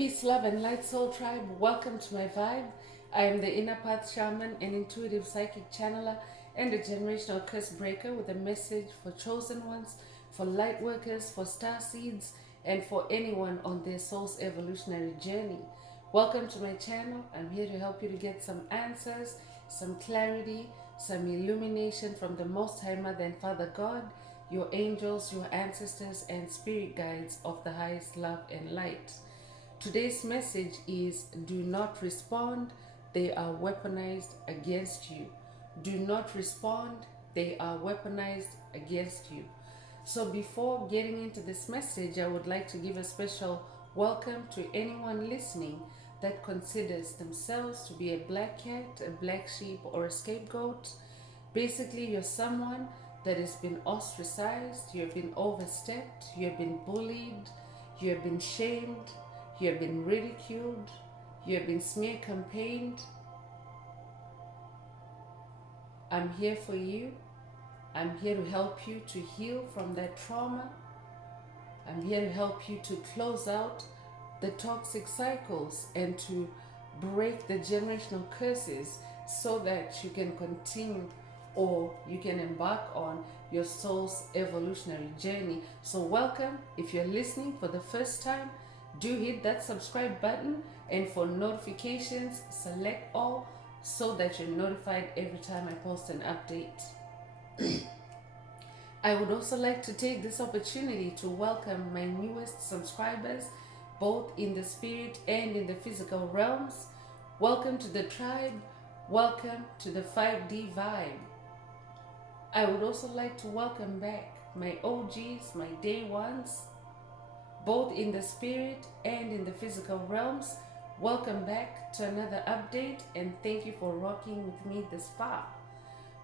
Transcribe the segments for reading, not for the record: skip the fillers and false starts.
Peace, love, and light soul tribe. Welcome to my vibe. I am the inner path shaman, an intuitive psychic channeler, and a generational curse breaker with a message for chosen ones, for light workers, for star seeds, and for anyone on their soul's evolutionary journey. Welcome to my channel. I'm here to help you to get some answers, some clarity, some illumination from the Most High Mother and Father God, your angels, your ancestors, and spirit guides of the highest love and light. Today's message is do not respond, they are weaponized against you. Do not respond, they are weaponized against you. So before getting into this message, I would like to give a special welcome to anyone listening that considers themselves to be a black cat, a black sheep, or a scapegoat. Basically, you're someone that has been ostracized, you have been overstepped, you have been bullied, you have been shamed, you have been ridiculed, you have been smear campaigned. I'm here for you. I'm here to help you to heal from that trauma. I'm here to help you to close out the toxic cycles and to break the generational curses so that you can continue or you can embark on your soul's evolutionary journey. So welcome. If you're listening for the first time, do hit that subscribe button, and for notifications, select all so that you're notified every time I post an update. I would also like to take this opportunity to welcome my newest subscribers, both in the spirit and in the physical realms. Welcome to the tribe. Welcome to the 5D vibe. I would also like to welcome back my OGs, my day ones, both in the spirit and in the physical realms. Welcome back to another update, and thank you for rocking with me this far.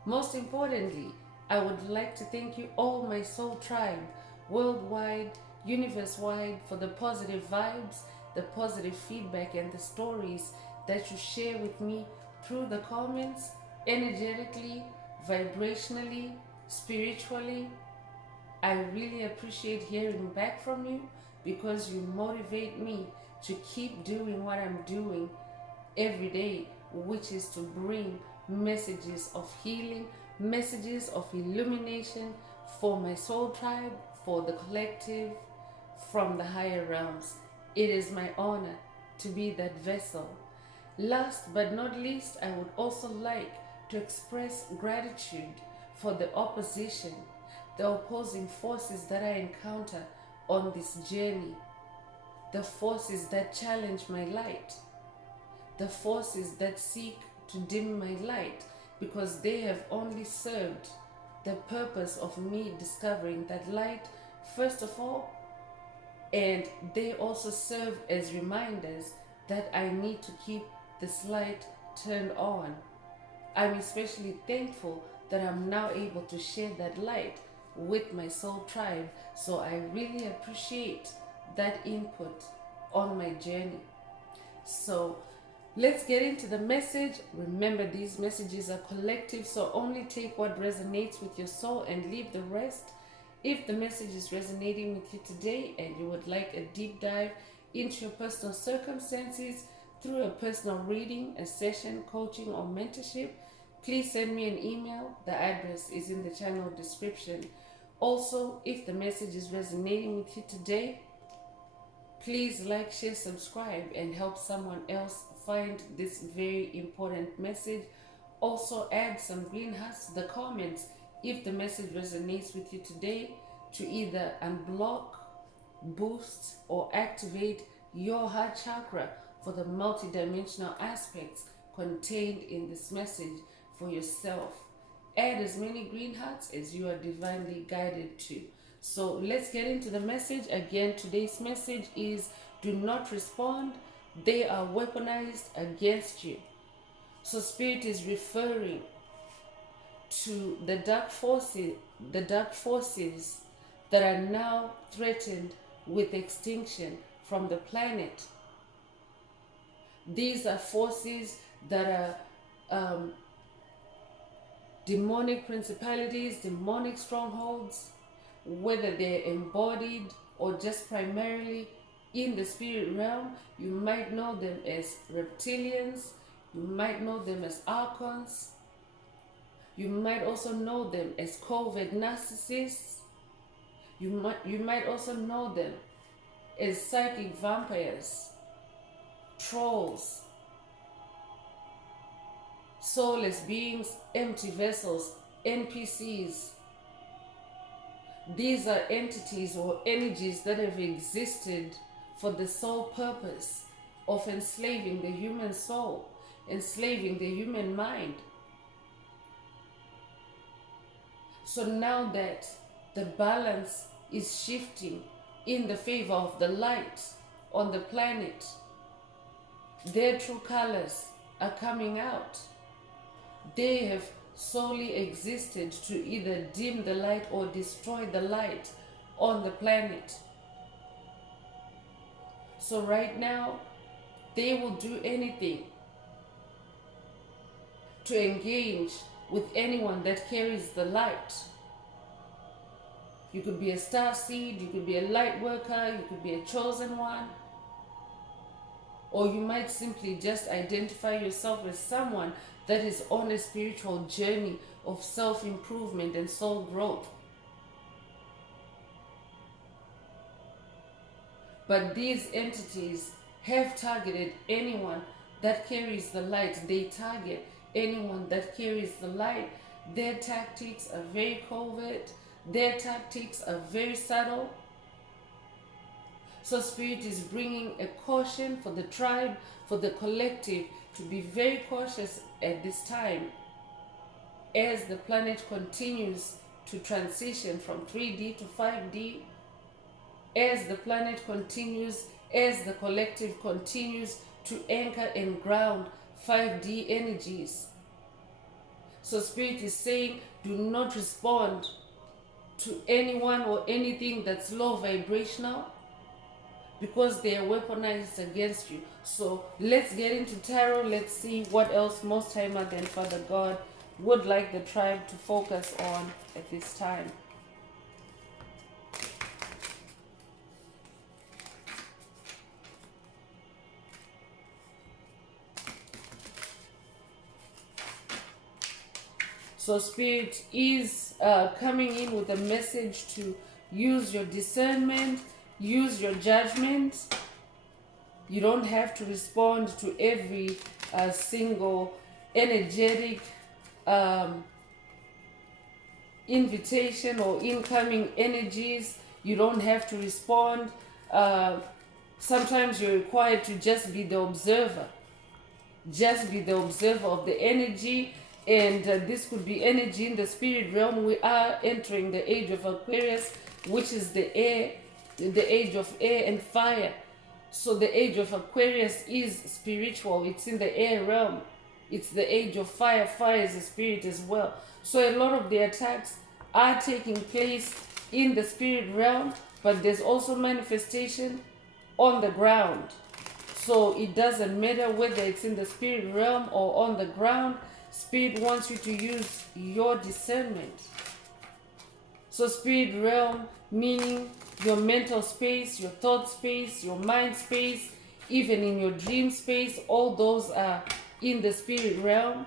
Most importantly, I would like to thank you all, my soul tribe, worldwide, universe-wide, for the positive vibes, the positive feedback, and the stories that you share with me through the comments, energetically, vibrationally, spiritually. I really appreciate hearing back from you because you motivate me to keep doing what I'm doing every day, which is to bring messages of healing, messages of illumination for my soul tribe, for the collective, from the higher realms. It is my honor to be that vessel. Last but not least, I would also like to express gratitude for the opposition, the opposing forces that I encounter on this journey, the forces that challenge my light, the forces that seek to dim my light, because they have only served the purpose of me discovering that light first of all, and they also serve as reminders that I need to keep this light turned on. I'm especially thankful that I'm now able to share that light with my soul tribe, so I really appreciate that input on my journey. So let's get into the message. Remember, these messages are collective, so only take what resonates with your soul and leave the rest. If the message is resonating with you today and you would like a deep dive into your personal circumstances through a personal reading, a session, coaching, or mentorship, please send me an email. The address is in the channel description. Also, if the message is resonating with you today, please like, share, subscribe, and help someone else find this very important message. Also, add some green hearts to the comments if the message resonates with you today, to either unblock, boost, or activate your heart chakra for the multidimensional aspects contained in this message for yourself. Add as many green hearts as you are divinely guided to. So let's get into the message. Again, today's message is do not respond. They are weaponized against you. So Spirit is referring to the dark forces that are now threatened with extinction from the planet. These are forces that are demonic principalities, demonic strongholds, whether they're embodied or just primarily in the spirit realm. You might know them as reptilians. You might know them as archons. You might also know them as covert narcissists. You might also know them as psychic vampires, trolls, soulless beings, empty vessels, NPCs. These are entities or energies that have existed for the sole purpose of enslaving the human soul, enslaving the human mind. So now that the balance is shifting in the favor of the light on the planet, their true colors are coming out. They have solely existed to either dim the light or destroy the light on the planet. So right now, they will do anything to engage with anyone that carries the light. You could be a star seed, you could be a light worker, you could be a chosen one, or you might simply just identify yourself as someone that is on a spiritual journey of self-improvement and soul growth. But these entities have targeted anyone that carries the light. They target anyone that carries the light. Their tactics are very covert. Their tactics are very subtle. So Spirit is bringing a caution for the tribe, for the collective, to be very cautious at this time as the planet continues to transition from 3D to 5D, as the planet continues, as the collective continues to anchor and ground 5D energies. So Spirit is saying, do not respond to anyone or anything that's low vibrational, because they are weaponized against you. So let's get into tarot. Let's see what else Most High Mother and Father God would like the tribe to focus on at this time. So Spirit is coming in with a message to use your discernment, use your judgment. You don't have to respond to every single energetic invitation or incoming energies. You don't have to respond. Sometimes you're required to just be the observer. Just be the observer of the energy. And this could be energy in the spirit realm. We are entering the age of Aquarius, which is the air, the age of air and fire. So the age of Aquarius is spiritual. It's in the air realm. It's the age of fire. Fire is a spirit as well. So a lot of the attacks are taking place in the spirit realm, but there's also manifestation on the ground. So it doesn't matter whether it's in the spirit realm or on the ground. Spirit wants you to use your discernment. So spirit realm, meaning your mental space, your thought space, your mind space, even in your dream space, all those are in the spirit realm.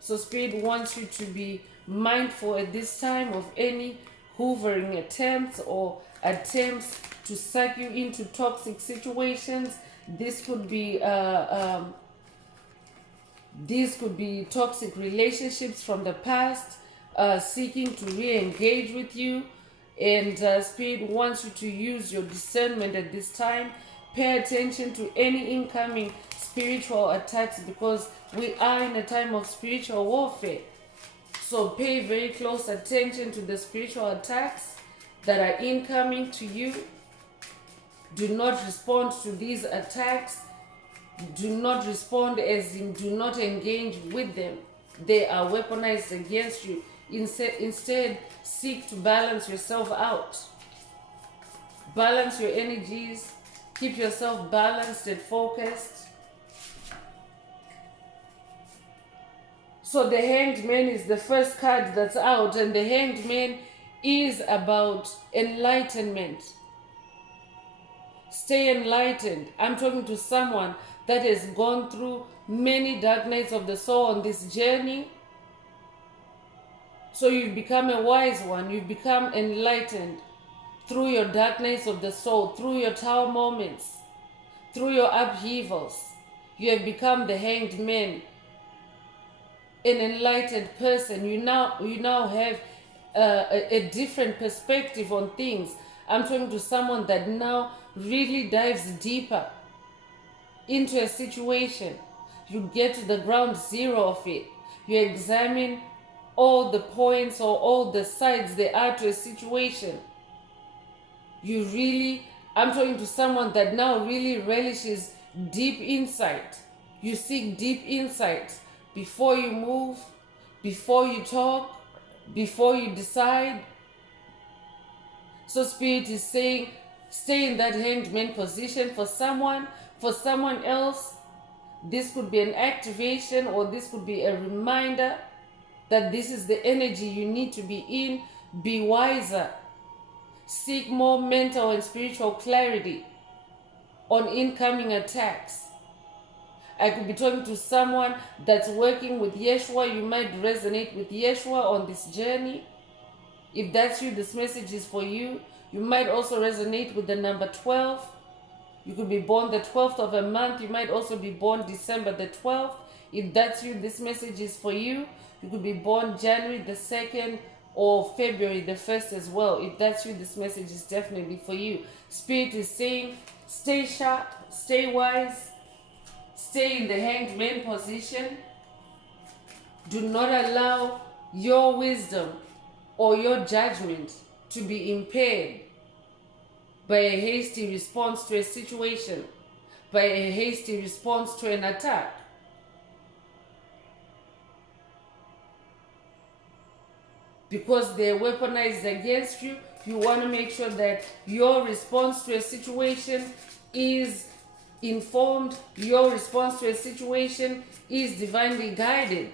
So Spirit wants you to be mindful at this time of any hoovering attempts or attempts to suck you into toxic situations. This could be these could be toxic relationships from the past, seeking to re-engage with you. And Spirit wants you to use your discernment at this time. Pay attention to any incoming spiritual attacks, because we are in a time of spiritual warfare. So pay very close attention to the spiritual attacks that are incoming to you. Do not respond to these attacks. Do not respond as in do not engage with them. They are weaponized against you. Instead, seek to balance yourself out. Balance your energies. Keep yourself balanced and focused. So the Hanged Man is the first card that's out, and the Hanged Man is about enlightenment. Stay enlightened. I'm talking to someone that has gone through many dark nights of the soul on this journey. So you've become a wise one. You've become enlightened through your dark nights of the soul, through your tower moments, through your upheavals. You have become the hanged man, an enlightened person. You now have a different perspective on things. I'm talking to someone that now really dives deeper into a situation. You get to the ground zero of it. You examine all the points or all the sides there are to a situation. I'm talking to someone that now really relishes deep insight. You seek deep insight before you move, before you talk, before you decide. So Spirit is saying, stay in that hanged man position for someone else. This could be an activation, or this could be a reminder that this is the energy you need to be in. Be wiser. Seek more mental and spiritual clarity on incoming attacks. I could be talking to someone that's working with Yeshua. You might resonate with Yeshua on this journey. If that's you, this message is for you. You might also resonate with the number 12. You could be born the 12th of a month. You might also be born December the 12th. If that's you, this message is for you. You could be born January the 2nd or February the 1st as well. If that's you, this message is definitely for you. Spirit is saying, stay sharp, stay wise, stay in the hanged man position. Do not allow your wisdom or your judgment to be impaired by a hasty response to a situation, by a hasty response to an attack. Because they're weaponized against you, you want to make sure that your response to a situation is informed, your response to a situation is divinely guided,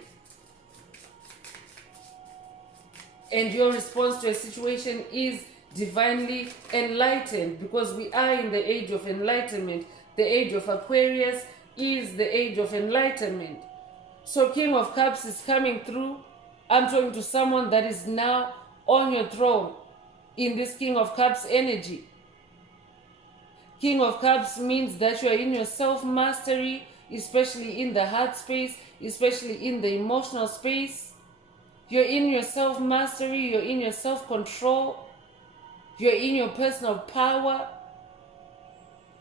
and your response to a situation is divinely enlightened, because we are in the age of enlightenment. The age of Aquarius is the age of enlightenment. So King of Cups is coming through. I'm talking to someone that is now on your throne in this King of Cups energy. King of Cups means that you are in your self-mastery, especially in the heart space, especially in the emotional space. You're in your self-mastery, you're in your self-control, you're in your personal power.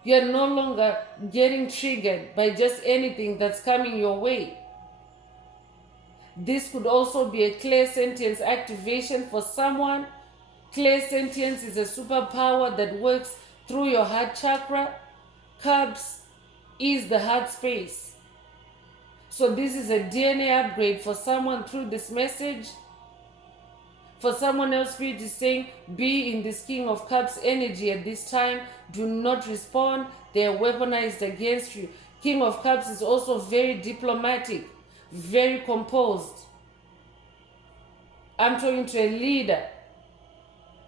You're no longer getting triggered by just anything that's coming your way. This could also be a clairsentience activation for someone. Clairsentience is a superpower that works through your heart chakra. Cubs is the heart space. So this is a DNA upgrade for someone through this message. For someone else, Spirit is saying, be in this King of Cups energy at this time. Do not respond. They are weaponized against you. King of Cups is also very diplomatic, very composed. I'm talking to a leader.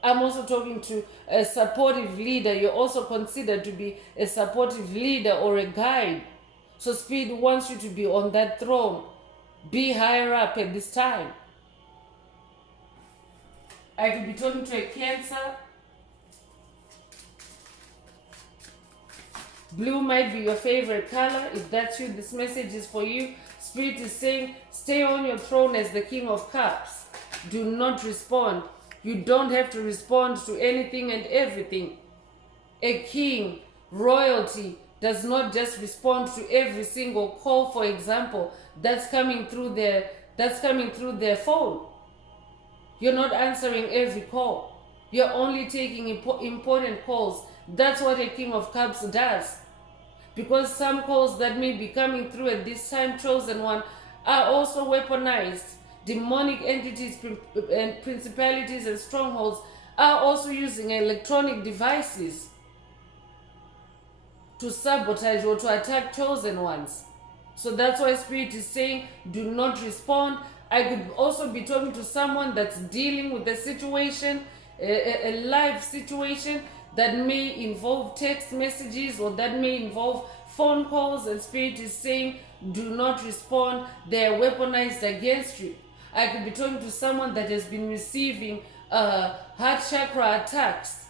I'm also talking to a supportive leader. You're also considered to be a supportive leader or a guide. So Spirit wants you to be on that throne. Be higher up at this time. I could be talking to a Cancer. Blue might be your favorite color. If that's you, this message is for you. Spirit is saying, stay on your throne as the King of Cups. Do not respond. You don't have to respond to anything and everything. A king, royalty, does not just respond to every single call, for example, that's coming through their phone. You're not answering every call. You're only taking important calls. That's what a King of Cups does. Because some calls that may be coming through at this time, chosen one, are also weaponized. Demonic entities and principalities and strongholds are also using electronic devices to sabotage or to attack chosen ones. So that's why Spirit is saying, do not respond. I could also be talking to someone that's dealing with a situation, a live situation. that may involve text messages or that may involve phone calls, and Spirit is saying, do not respond. They are weaponized against you. I could be talking to someone that has been receiving heart chakra attacks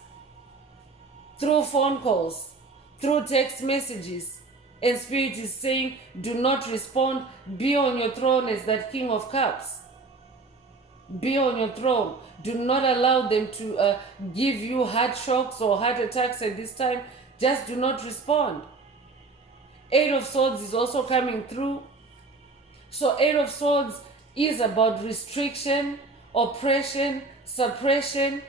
through phone calls, through text messages. And Spirit is saying, do not respond. Be on your throne as that King of Cups. Be on your throne. Do not allow them to give you heart shocks or heart attacks at this time. Just do not respond. Eight of Swords is also coming through. So Eight of Swords is about restriction, oppression, suppression.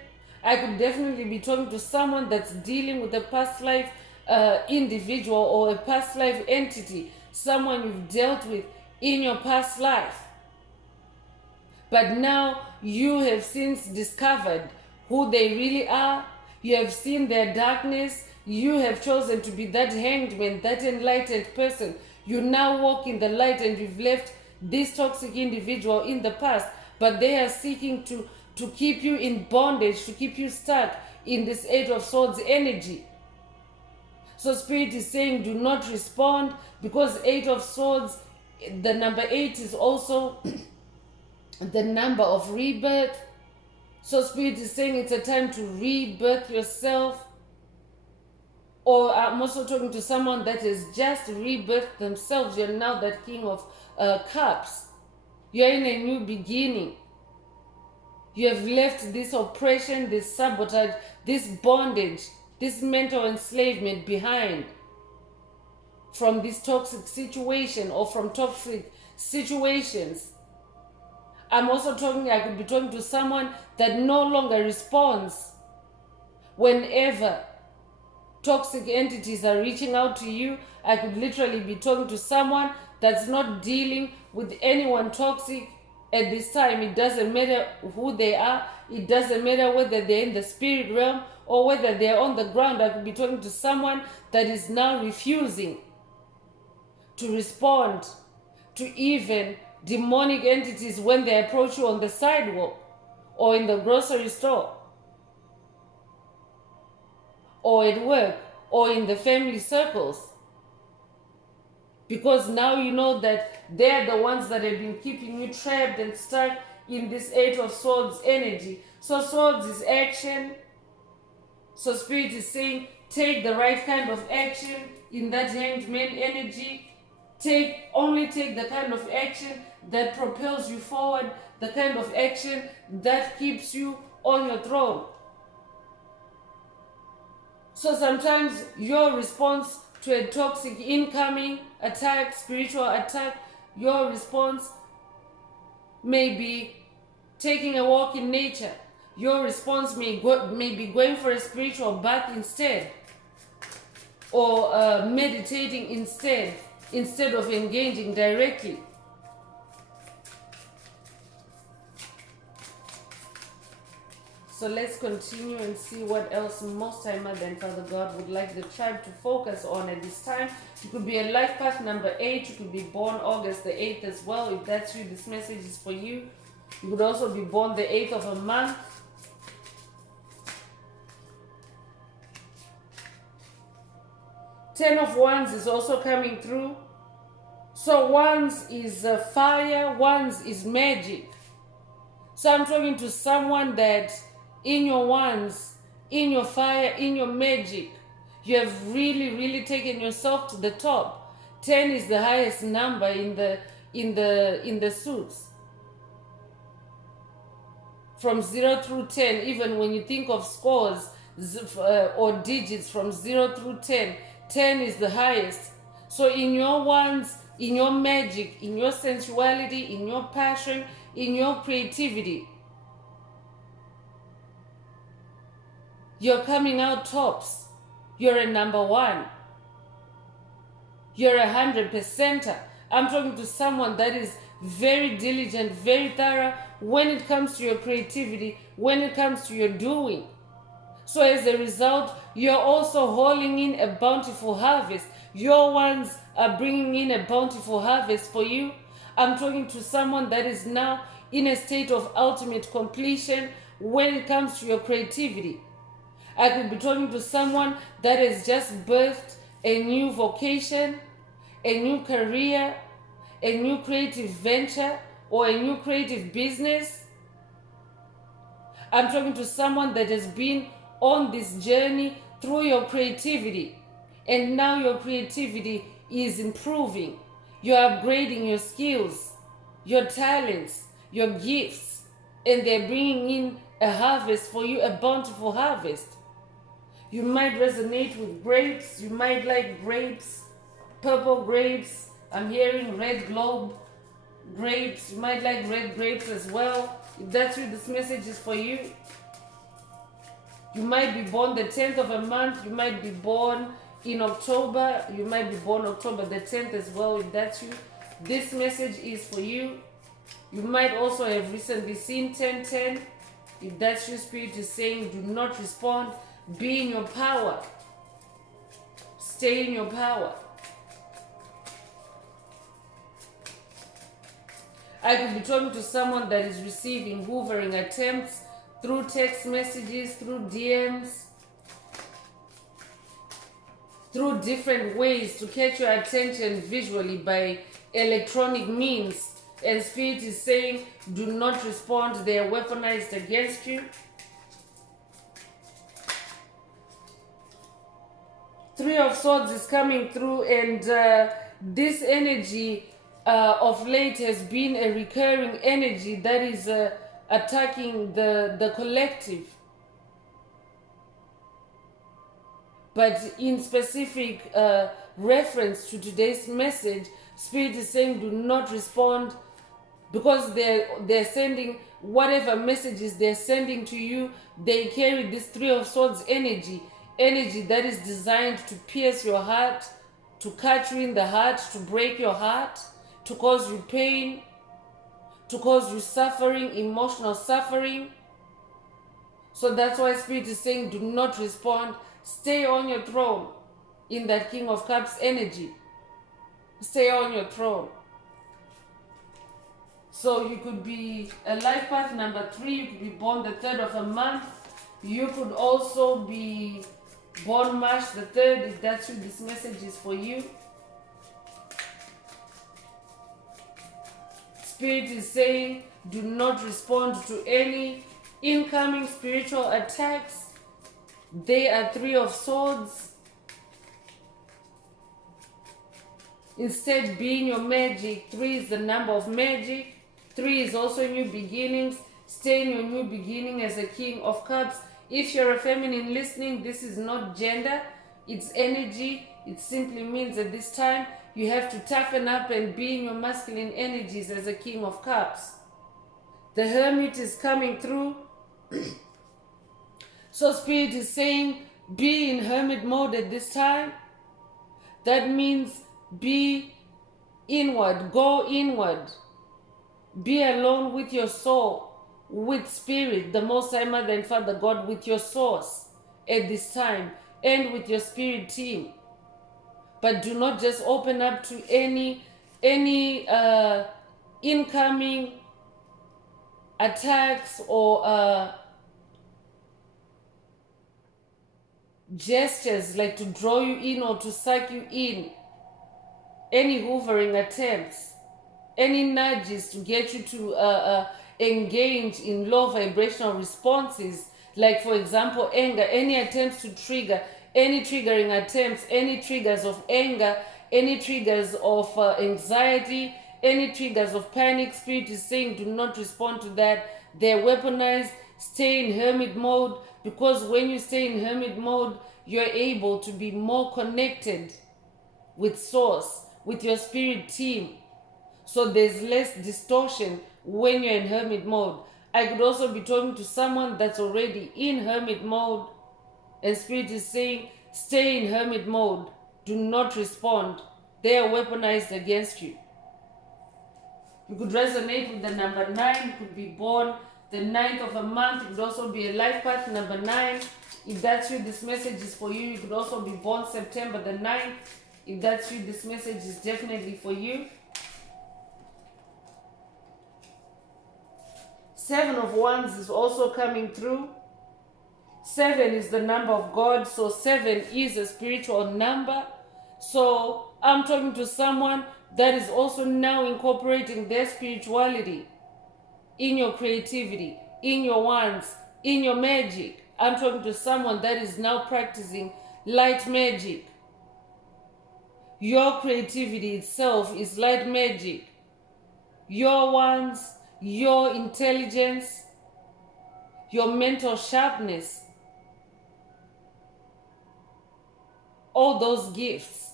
I could definitely be talking to someone that's dealing with a past life individual or a past life entity, someone you've dealt with in your past life. But now you have since discovered who they really are. You have seen their darkness. You have chosen to be that hanged man, that enlightened person. You now walk in the light, and you've left this toxic individual in the past, but they are seeking to keep you in bondage, to keep you stuck in this Eight of Swords energy. So Spirit is saying, do not respond, because Eight of Swords, the number 8 is also the number of rebirth. So Spirit is saying it's a time to rebirth yourself. Or I'm also talking to someone that has just rebirthed themselves. You're now that King of Cups. You're in a new beginning. You have left this oppression, this sabotage, this bondage, this mental enslavement behind from this toxic situation or from toxic situations. I'm also I could be talking to someone that no longer responds whenever toxic entities are reaching out to you. I could literally be talking to someone that's not dealing with anyone toxic at this time. It doesn't matter who they are. It doesn't matter whether they're in the spirit realm or whether they're on the ground. I could be talking to someone that is now refusing to respond to even demonic entities when they approach you on the sidewalk or in the grocery store or at work or in the family circles, because now you know that they're the ones that have been keeping you trapped and stuck in this Eight of Swords energy. So swords is action. So Spirit is saying, take the right kind of action in that Hanged Man energy. Only take the kind of action that propels you forward, the kind of action that keeps you on your throne. So sometimes your response to a toxic incoming attack, spiritual attack, your response may be taking a walk in nature. Your response may be going for a spiritual bath instead, or meditating instead of engaging directly. So let's continue and see what else Most High Mother and Father God would like the tribe to focus on at this time. You could be a life path number 8. You could be born August the 8th as well. If that's you, this message is for you. You could also be born the 8th of a month. Ten of Wands is also coming through. So Wands is fire, Wands is magic. So I'm talking to someone that in your Wands, in your fire, in your magic, you have really, really taken yourself to the top. 10 is the highest number in the suits. From 0 through 10, even when you think of scores or digits from 0 through 10, 10 is the highest. So in your Wands, in your magic, in your sensuality, in your passion, in your creativity, you're coming out tops. You're a number 1. You're 100%er. I'm talking to someone that is very diligent, very thorough when it comes to your creativity, when it comes to your doing. So as a result, you're also hauling in a bountiful harvest. Your Wands are bringing in a bountiful harvest for you. I'm talking to someone that is now in a state of ultimate completion when it comes to your creativity. I could be talking to someone that has just birthed a new vocation, a new career, a new creative venture, or a new creative business. I'm talking to someone that has been on this journey through your creativity, and now your creativity is improving. You're upgrading your skills, your talents, your gifts, and they're bringing in a harvest for you, a bountiful harvest. You might resonate with grapes. You might like grapes, purple grapes. I'm hearing red globe grapes. You might like red grapes as well. If that's you, this message is for you. You might be born the 10th of a month. You might be born in October. You might be born October the 10th as well. If that's you, this message is for you. You might also have recently seen 1010. If that's your spirit is saying, do not respond. Be in your power. Stay in your power. I could be talking to someone that is receiving hoovering attempts through text messages, through DMs, through different ways to catch your attention visually by electronic means. And spirit is saying, do not respond. They are weaponized against you. Three of Swords is coming through, and this energy of late has been a recurring energy that is attacking the collective. But in specific reference to today's message, Spirit is saying do not respond, because they're sending whatever messages they're sending to you. They carry this Three of Swords energy that is designed to pierce your heart, to cut you in the heart, to break your heart, to cause you pain, to cause you suffering, emotional suffering. So that's why Spirit is saying do not respond. Stay on your throne in that King of Cups energy. Stay on your throne. So you could be a life path number 3. You could be born the 3rd of a month. You could also be born March the 3rd. If that's you, this message is for you. Spirit is saying do not respond to any incoming spiritual attacks. They are Three of Swords. Instead, be in your magic. 3 is the number of magic. 3 is also new beginnings. Stay in your new beginning as a King of Cups. If you're a feminine listening, this is not gender, it's energy. It simply means at this time you have to toughen up and be in your masculine energies as a King of Cups. The Hermit is coming through. So Spirit is saying be in hermit mode at this time. That means be inward, go inward. Be alone with your soul, with Spirit, the Most High Mother and Father God, with your source at this time, and with your spirit team. But do not just open up to any incoming attacks or gestures like to draw you in or to suck you in. Any hoovering attempts, any nudges to get you to engage in low vibrational responses, like for example anger, any attempts to trigger, any triggering attempts, any triggers of anger, any triggers of anxiety, any triggers of panic. Spirit is saying do not respond to that. They're weaponized. Stay in hermit mode, because when you stay in hermit mode, you're able to be more connected with source, with your spirit team. So there's less distortion when you're in hermit mode. I could also be talking to someone that's already in hermit mode, and Spirit is saying stay in hermit mode. Do not respond. They are weaponized against you. You could resonate with the number 9. You could be born the 9th of a month. It could also be a life path number 9. If that's you, this message is for you. You could also be born September the 9th. If that's you, this message is definitely for you. 7 of Wands is also coming through. 7 is the number of God, so 7 is a spiritual number. So I'm talking to someone that is also now incorporating their spirituality in your creativity, in your wands, in your magic. I'm talking to someone that is now practicing light magic. Your creativity itself is light magic. Your wands, your intelligence, your mental sharpness, all those gifts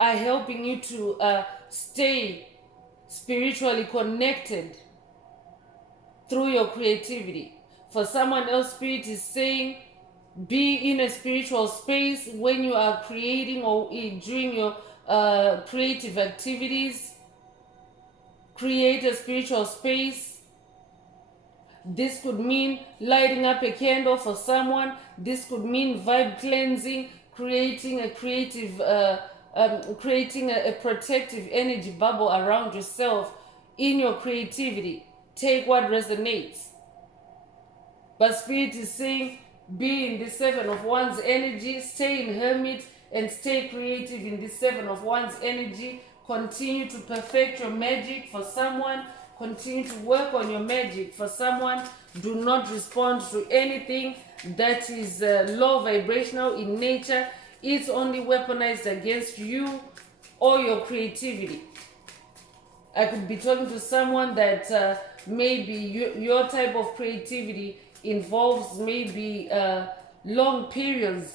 are helping you to stay spiritually connected through your creativity. For someone else, Spirit is saying, be in a spiritual space when you are creating or during your creative activities. Create a spiritual space. This could mean lighting up a candle for someone. This could mean vibe cleansing, creating a creative, creating a protective energy bubble around yourself in your creativity. Take what resonates. But Spirit is saying, be in the 7 of Wands energy, stay in Hermit, and stay creative in the 7 of Wands energy. Continue to perfect your magic for someone. Continue to work on your magic for someone. Do not respond to anything that is low vibrational in nature. It's only weaponized against you or your creativity. I could be talking to someone that maybe your type of creativity involves maybe long periods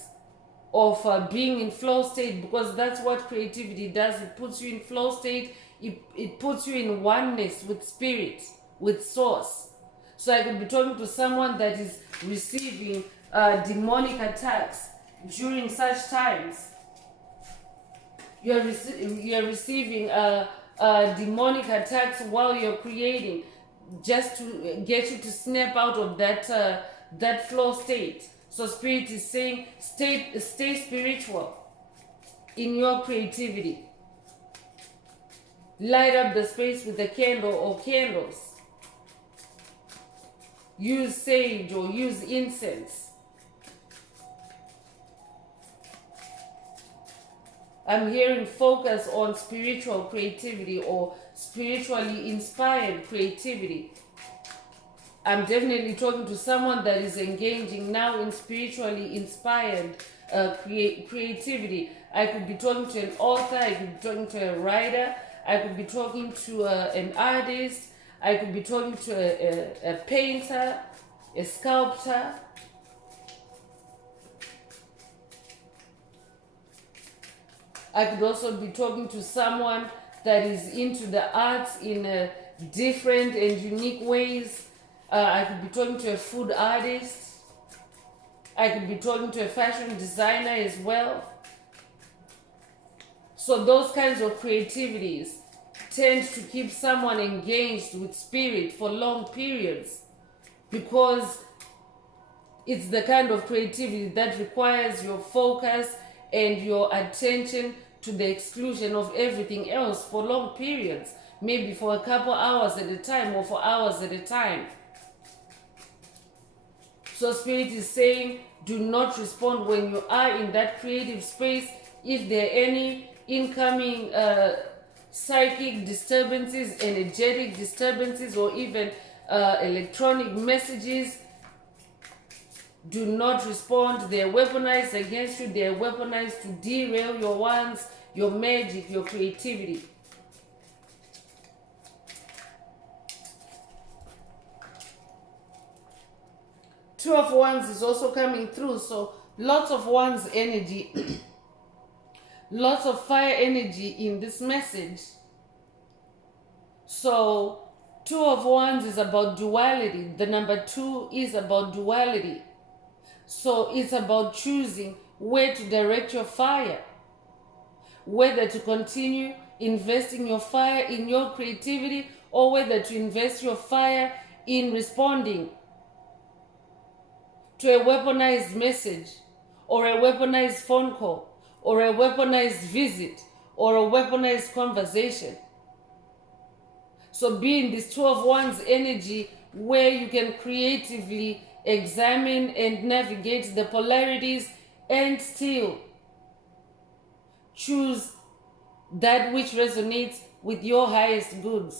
of being in flow state, because that's what creativity does. It puts you in flow state. It puts you in oneness with spirit, with source. So I could be talking to someone that is receiving demonic attacks during such times. You're receiving demonic attacks while you're creating, just to get you to snap out of that flow state. So Spirit is saying, stay spiritual in your creativity. Light up the space with a candle or candles. Use sage or use incense. I'm hearing focus on spiritual creativity or spiritually inspired creativity. I'm definitely talking to someone that is engaging now in spiritually inspired creativity. I could be talking to an author, I could be talking to a writer, I could be talking to an artist, I could be talking to a painter, a sculptor. I could also be talking to someone that is into the arts in different and unique ways. I could be talking to a food artist. I could be talking to a fashion designer as well. So those kinds of creativities tend to keep someone engaged with spirit for long periods, because it's the kind of creativity that requires your focus and your attention to the exclusion of everything else for long periods, maybe for a couple hours at a time or for hours at a time. So Spirit is saying, do not respond when you are in that creative space. If there are any incoming psychic disturbances, energetic disturbances, or even electronic messages, do not respond. They are weaponized against you. They are weaponized to derail your wands, your magic, your creativity. Two of Wands is also coming through, so lots of Wands energy, lots of fire energy in this message. So Two of Wands is about duality. The number 2 is about duality. So it's about choosing where to direct your fire, whether to continue investing your fire in your creativity or whether to invest your fire in responding to a weaponized message or a weaponized phone call or a weaponized visit or a weaponized conversation. So be in this Two of Wands energy where you can creatively examine and navigate the polarities, and still choose that which resonates with your highest good.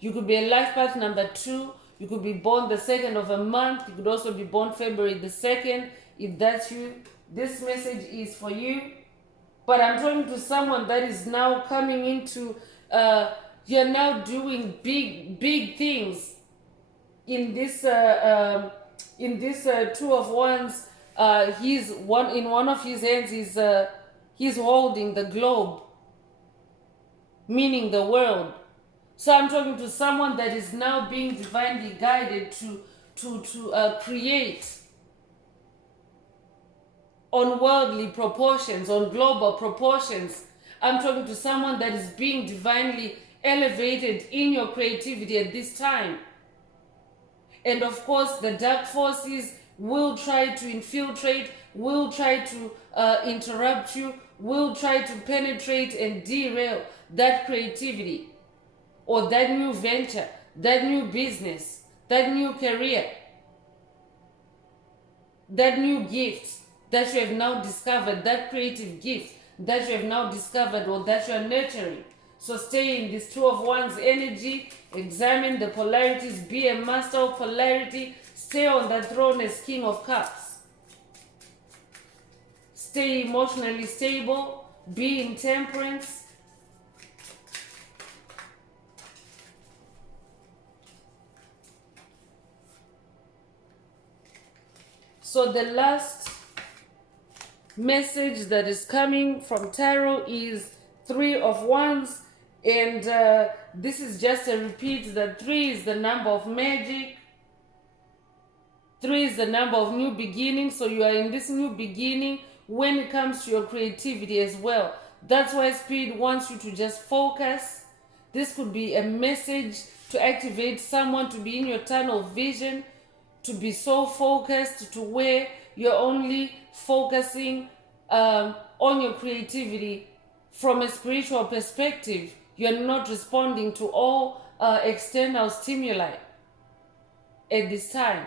You could be a life path number 2. You could be born the 2nd of a month. You could also be born February the 2nd. If that's you, this message is for you. But I'm talking to someone that is now coming into, you're now doing big things in this Two of Wands. In one of his hands he's holding the globe, meaning the world. So I'm talking to someone that is now being divinely guided to create on worldly proportions, on global proportions. I'm talking to someone that is being divinely elevated in your creativity at this time. And of course, the dark forces will try to infiltrate, will try to interrupt you, will try to penetrate and derail that creativity or that new venture, that new business, that new career, that new gift that you have now discovered, that creative gift that you have now discovered or that you are nurturing. So stay in this Two of Wands energy, examine the polarities, be a master of polarity, stay on that throne as King of Cups. Stay emotionally stable, be in temperance. So the last message that is coming from Tarot is 3 of Wands, and this is just a repeat that 3 is the number of magic. 3 is the number of new beginning. So you are in this new beginning when it comes to your creativity as well. That's why Spirit wants you to just focus. This could be a message to activate someone to be in your tunnel vision, to be so focused to where you're only focusing on your creativity from a spiritual perspective. You're not responding to all external stimuli at this time.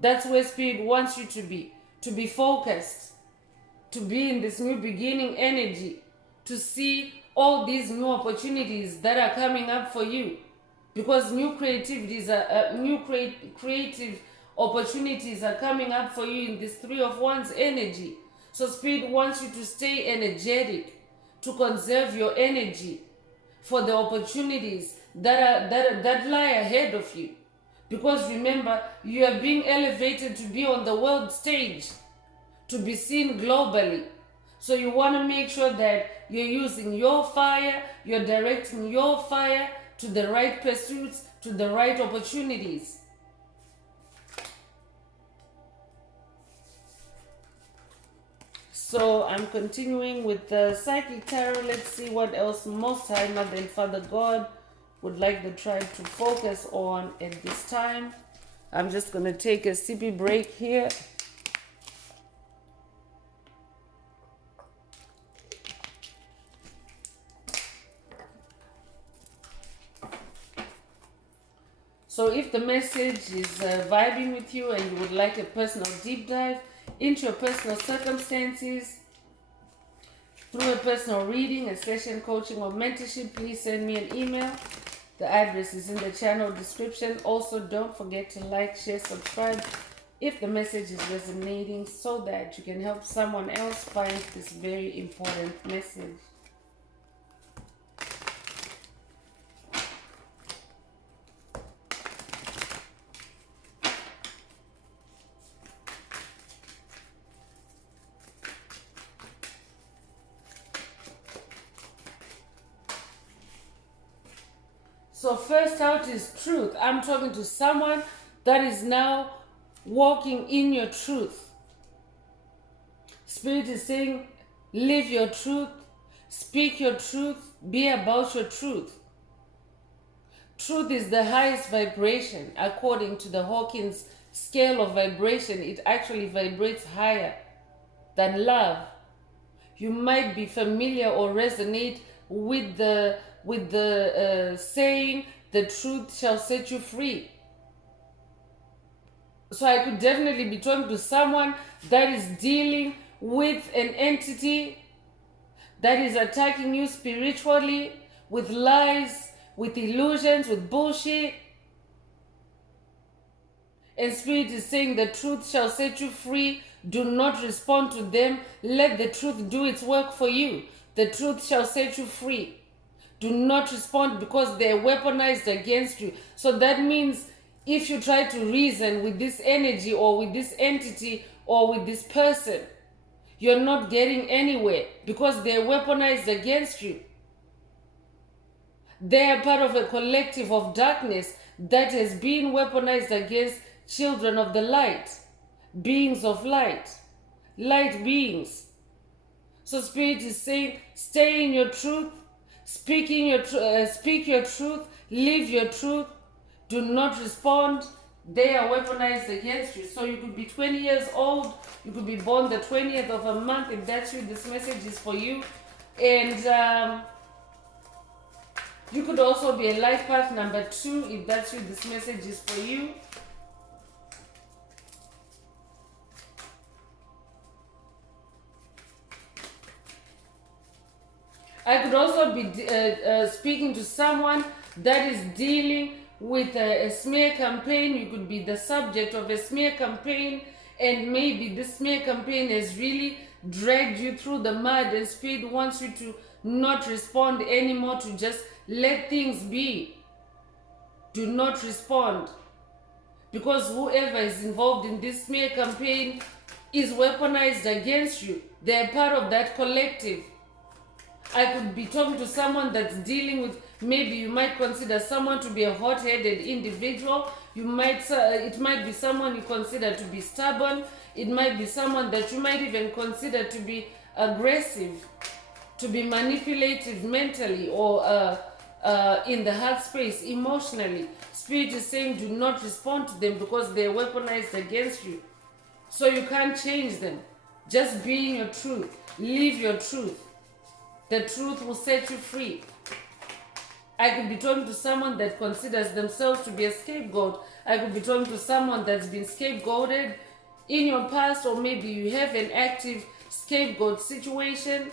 That's where Spirit wants you to be focused, to be in this new beginning energy, to see all these new opportunities that are coming up for you, because new creativities creative opportunities are coming up for you in this 3 of Wands energy. So Spirit wants you to stay energetic, to conserve your energy for the opportunities that lie ahead of you. Because remember, you are being elevated to be on the world stage, to be seen globally. So you want to make sure that you're using your fire, you're directing your fire to the right pursuits, to the right opportunities. So I'm continuing with the Psychic Tarot. Let's see what else Most High Mother and Father God would like the tribe to focus on at this time. I'm just going to take a sippy break here. So if the message is vibing with you and you would like a personal deep dive into your personal circumstances through a personal reading, a session, coaching, or mentorship, please send me an email. The address is in the channel description. Also, don't forget to like, share, subscribe if the message is resonating, so that you can help someone else find this very important message. So first out is truth. I'm talking to someone that is now walking in your truth. Spirit is saying, live your truth, speak your truth, be about your truth. Truth is the highest vibration. According to the Hawkins scale of vibration, it actually vibrates higher than love. You might be familiar or resonate with the saying, the truth shall set you free. So I could definitely be talking to someone that is dealing with an entity that is attacking you spiritually, with lies, with illusions, with bullshit. And Spirit is saying the truth shall set you free. Do not respond to them. Let the truth do its work for you. The truth shall set you free. Do not respond because they're weaponized against you. So that means if you try to reason with this energy or with this entity or with this person, you're not getting anywhere because they're weaponized against you. They are part of a collective of darkness that has been weaponized against children of the light, beings of light, light beings. So Spirit is saying, stay in your truth, speak your truth, live your truth. Do not respond. They are weaponized against you. So you could be 20 years old, you could be born the 20th of a month. If that's you, this message is for you. And you could also be a life path number 2. If that's you, this message is for you. I could also be speaking to someone that is dealing with a smear campaign. You could be the subject of a smear campaign, and maybe this smear campaign has really dragged you through the mud, and Spirit wants you to not respond anymore, to just let things be. Do not respond. Because whoever is involved in this smear campaign is weaponized against you. They're part of that collective. I could be talking to someone that's dealing with, maybe you might consider someone to be a hot-headed individual. It might be someone you consider to be stubborn. It might be someone that you might even consider to be aggressive, to be manipulative mentally or in the heart space, emotionally. Spirit is saying do not respond to them because they're weaponized against you. So you can't change them. Just be in your truth. Live your truth. The truth will set you free. I could be talking to someone that considers themselves to be a scapegoat. I could be talking to someone that's been scapegoated in your past, or maybe you have an active scapegoat situation.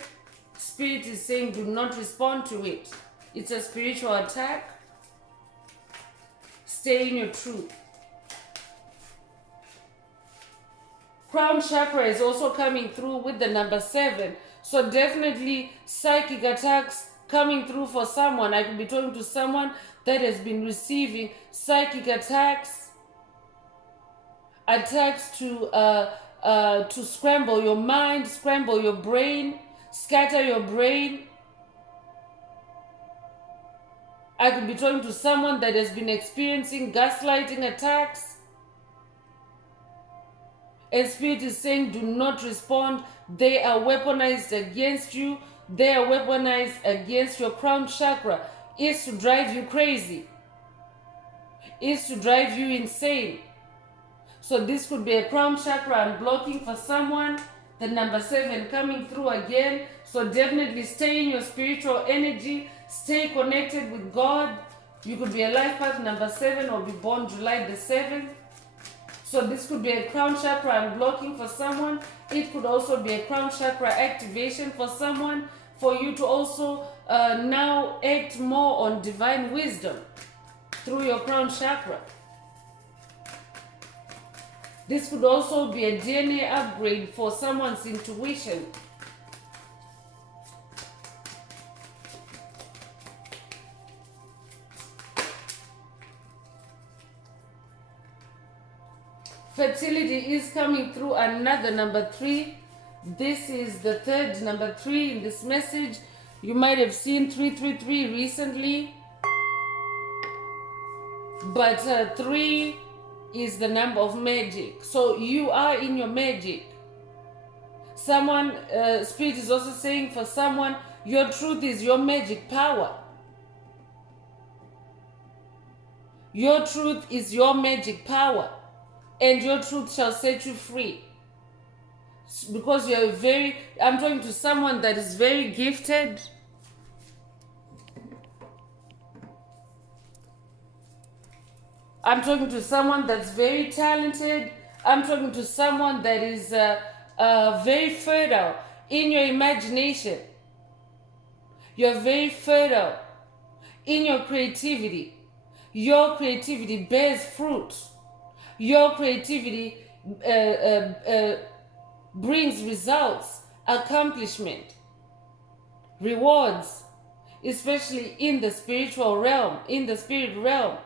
Spirit is saying do not respond to it. It's a spiritual attack. Stay in your truth. Crown chakra is also coming through with the number 7. So definitely psychic attacks coming through for someone. I could be talking to someone that has been receiving psychic attacks to scramble your mind, scramble your brain, scatter your brain. I could be talking to someone that has been experiencing gaslighting attacks. And Spirit is saying do not respond. They are weaponized against you. They are weaponized against your crown chakra. It's to drive you crazy. It's to drive you insane. So this could be a crown chakra unblocking for someone. The number 7 coming through again. So definitely stay in your spiritual energy. Stay connected with God. You could be a life path number 7 or be born July the 7th. So this could be a crown chakra unblocking for someone. It could also be a crown chakra activation for someone, for you to also now act more on divine wisdom through your crown chakra. This could also be a DNA upgrade for someone's intuition. Fertility is coming through another number 3. This is the third number 3 in this message. You might have seen 333 recently. But 3 is the number of magic. So you are in your magic. Someone, Spirit is also saying for someone, your truth is your magic power. Your truth is your magic power. And your truth shall set you free. Because you're I'm talking to someone that is very gifted. I'm talking to someone that's very talented. I'm talking to someone that is very fertile in your imagination. You're very fertile in your creativity. Your creativity bears fruit. Your creativity brings results, accomplishment, rewards, especially in the spiritual realm, in the spirit realm.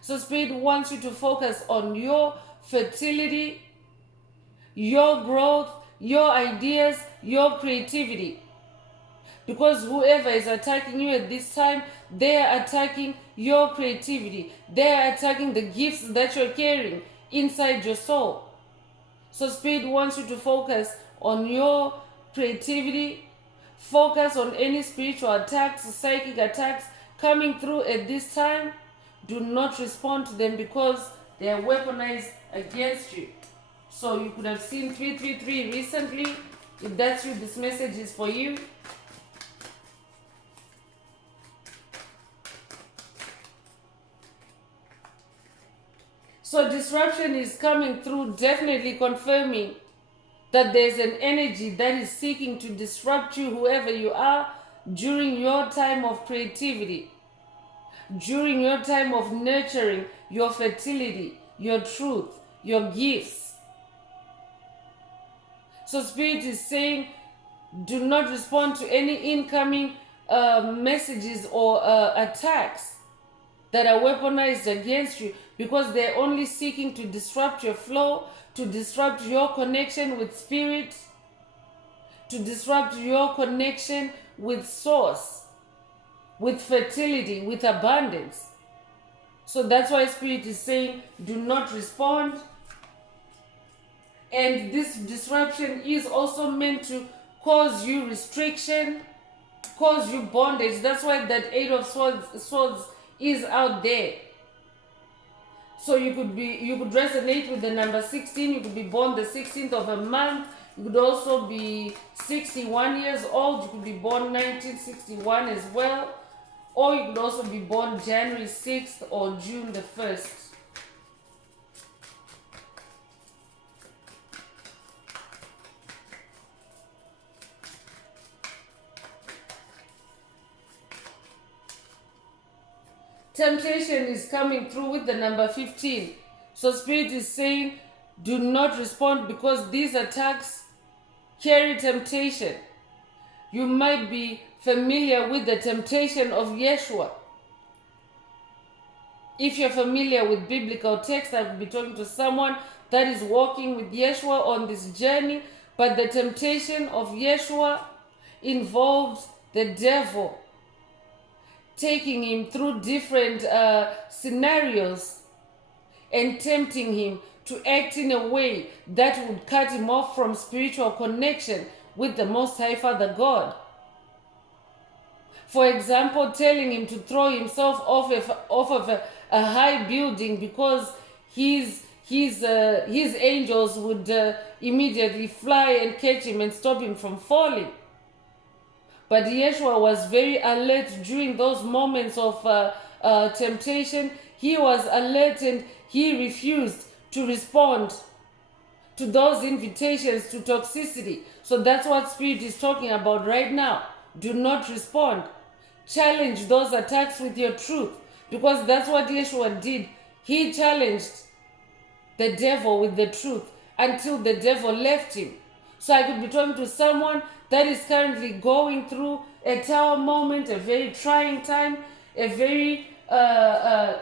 So Spirit wants you to focus on your fertility, your growth, your ideas, your creativity. Because whoever is attacking you at this time, they are attacking your creativity. They are attacking the gifts that you're carrying inside your soul. So Spirit wants you to focus on your creativity. Focus on any spiritual attacks, psychic attacks coming through at this time. Do not respond to them because they are weaponized against you. So you could have seen 333 recently. If that's you, this message is for you. So disruption is coming through, definitely confirming that there's an energy that is seeking to disrupt you, whoever you are, during your time of creativity, during your time of nurturing your fertility, your truth, your gifts. So Spirit is saying, do not respond to any incoming messages or attacks that are weaponized against you, because they're only seeking to disrupt your flow, to disrupt your connection with Spirit, to disrupt your connection with Source, with fertility, with abundance. So that's why Spirit is saying, do not respond. And this disruption is also meant to cause you restriction, cause you bondage. That's why that Eight of Swords is out there. So you could resonate with the number 16. You could be born the 16th of a month. You could also be 61 years old. You could be born 1961 as well. Or you could also be born January 6th or June the 1st. Temptation is coming through with the number 15. So Spirit is saying, do not respond, because these attacks carry temptation. You might be familiar with the temptation of Yeshua. If you're familiar with biblical text, I could be talking to someone that is walking with Yeshua on this journey. But the temptation of Yeshua involves the devil taking him through different scenarios and tempting him to act in a way that would cut him off from spiritual connection with the Most High Father God. For example, telling him to throw himself off of a high building because his angels would immediately fly and catch him and stop him from falling. But Yeshua was very alert during those moments of temptation. He was alert and he refused to respond to those invitations to toxicity. So that's what Spirit is talking about right now. Do not respond. Challenge those attacks with your truth, because that's what Yeshua did. He challenged the devil with the truth until the devil left him. So I could be talking to someone that is currently going through a tower moment, a very trying time, a very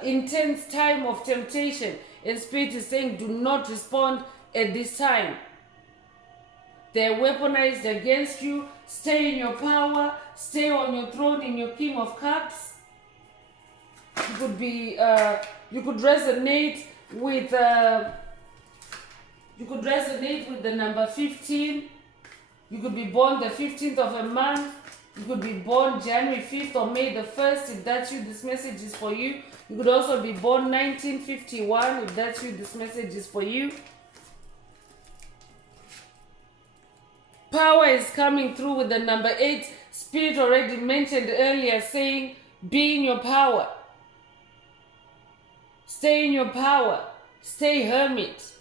intense time of temptation. And Spirit is saying, do not respond at this time. They're weaponized against you. Stay in your power. Stay on your throne in your King of Cups. You could be, you could resonate with the number 15. You could be born the 15th of a month. You could be born January 5th or May the 1st. If that's you, this message is for you. You could also be born 1951. If that's you, this message is for you. Power is coming through with the number 8. Spirit already mentioned earlier saying, be in your power. Stay in your power. Stay hermit.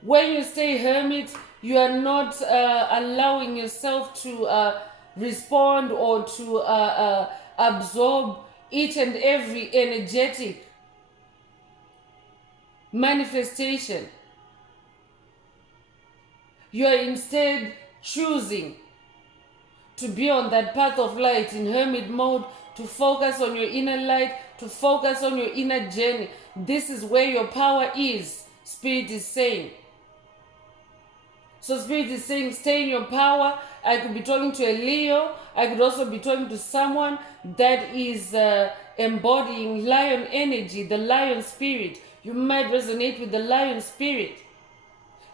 When you stay hermit, you are not allowing yourself to respond or to absorb each and every energetic manifestation. You are instead choosing to be on that path of light in hermit mode, to focus on your inner light, to focus on your inner journey. This is where your power is, Spirit is saying. So Spirit is saying, stay in your power. I could be talking to a Leo. I could also be talking to someone that is embodying lion energy, the lion spirit. You might resonate with the lion spirit.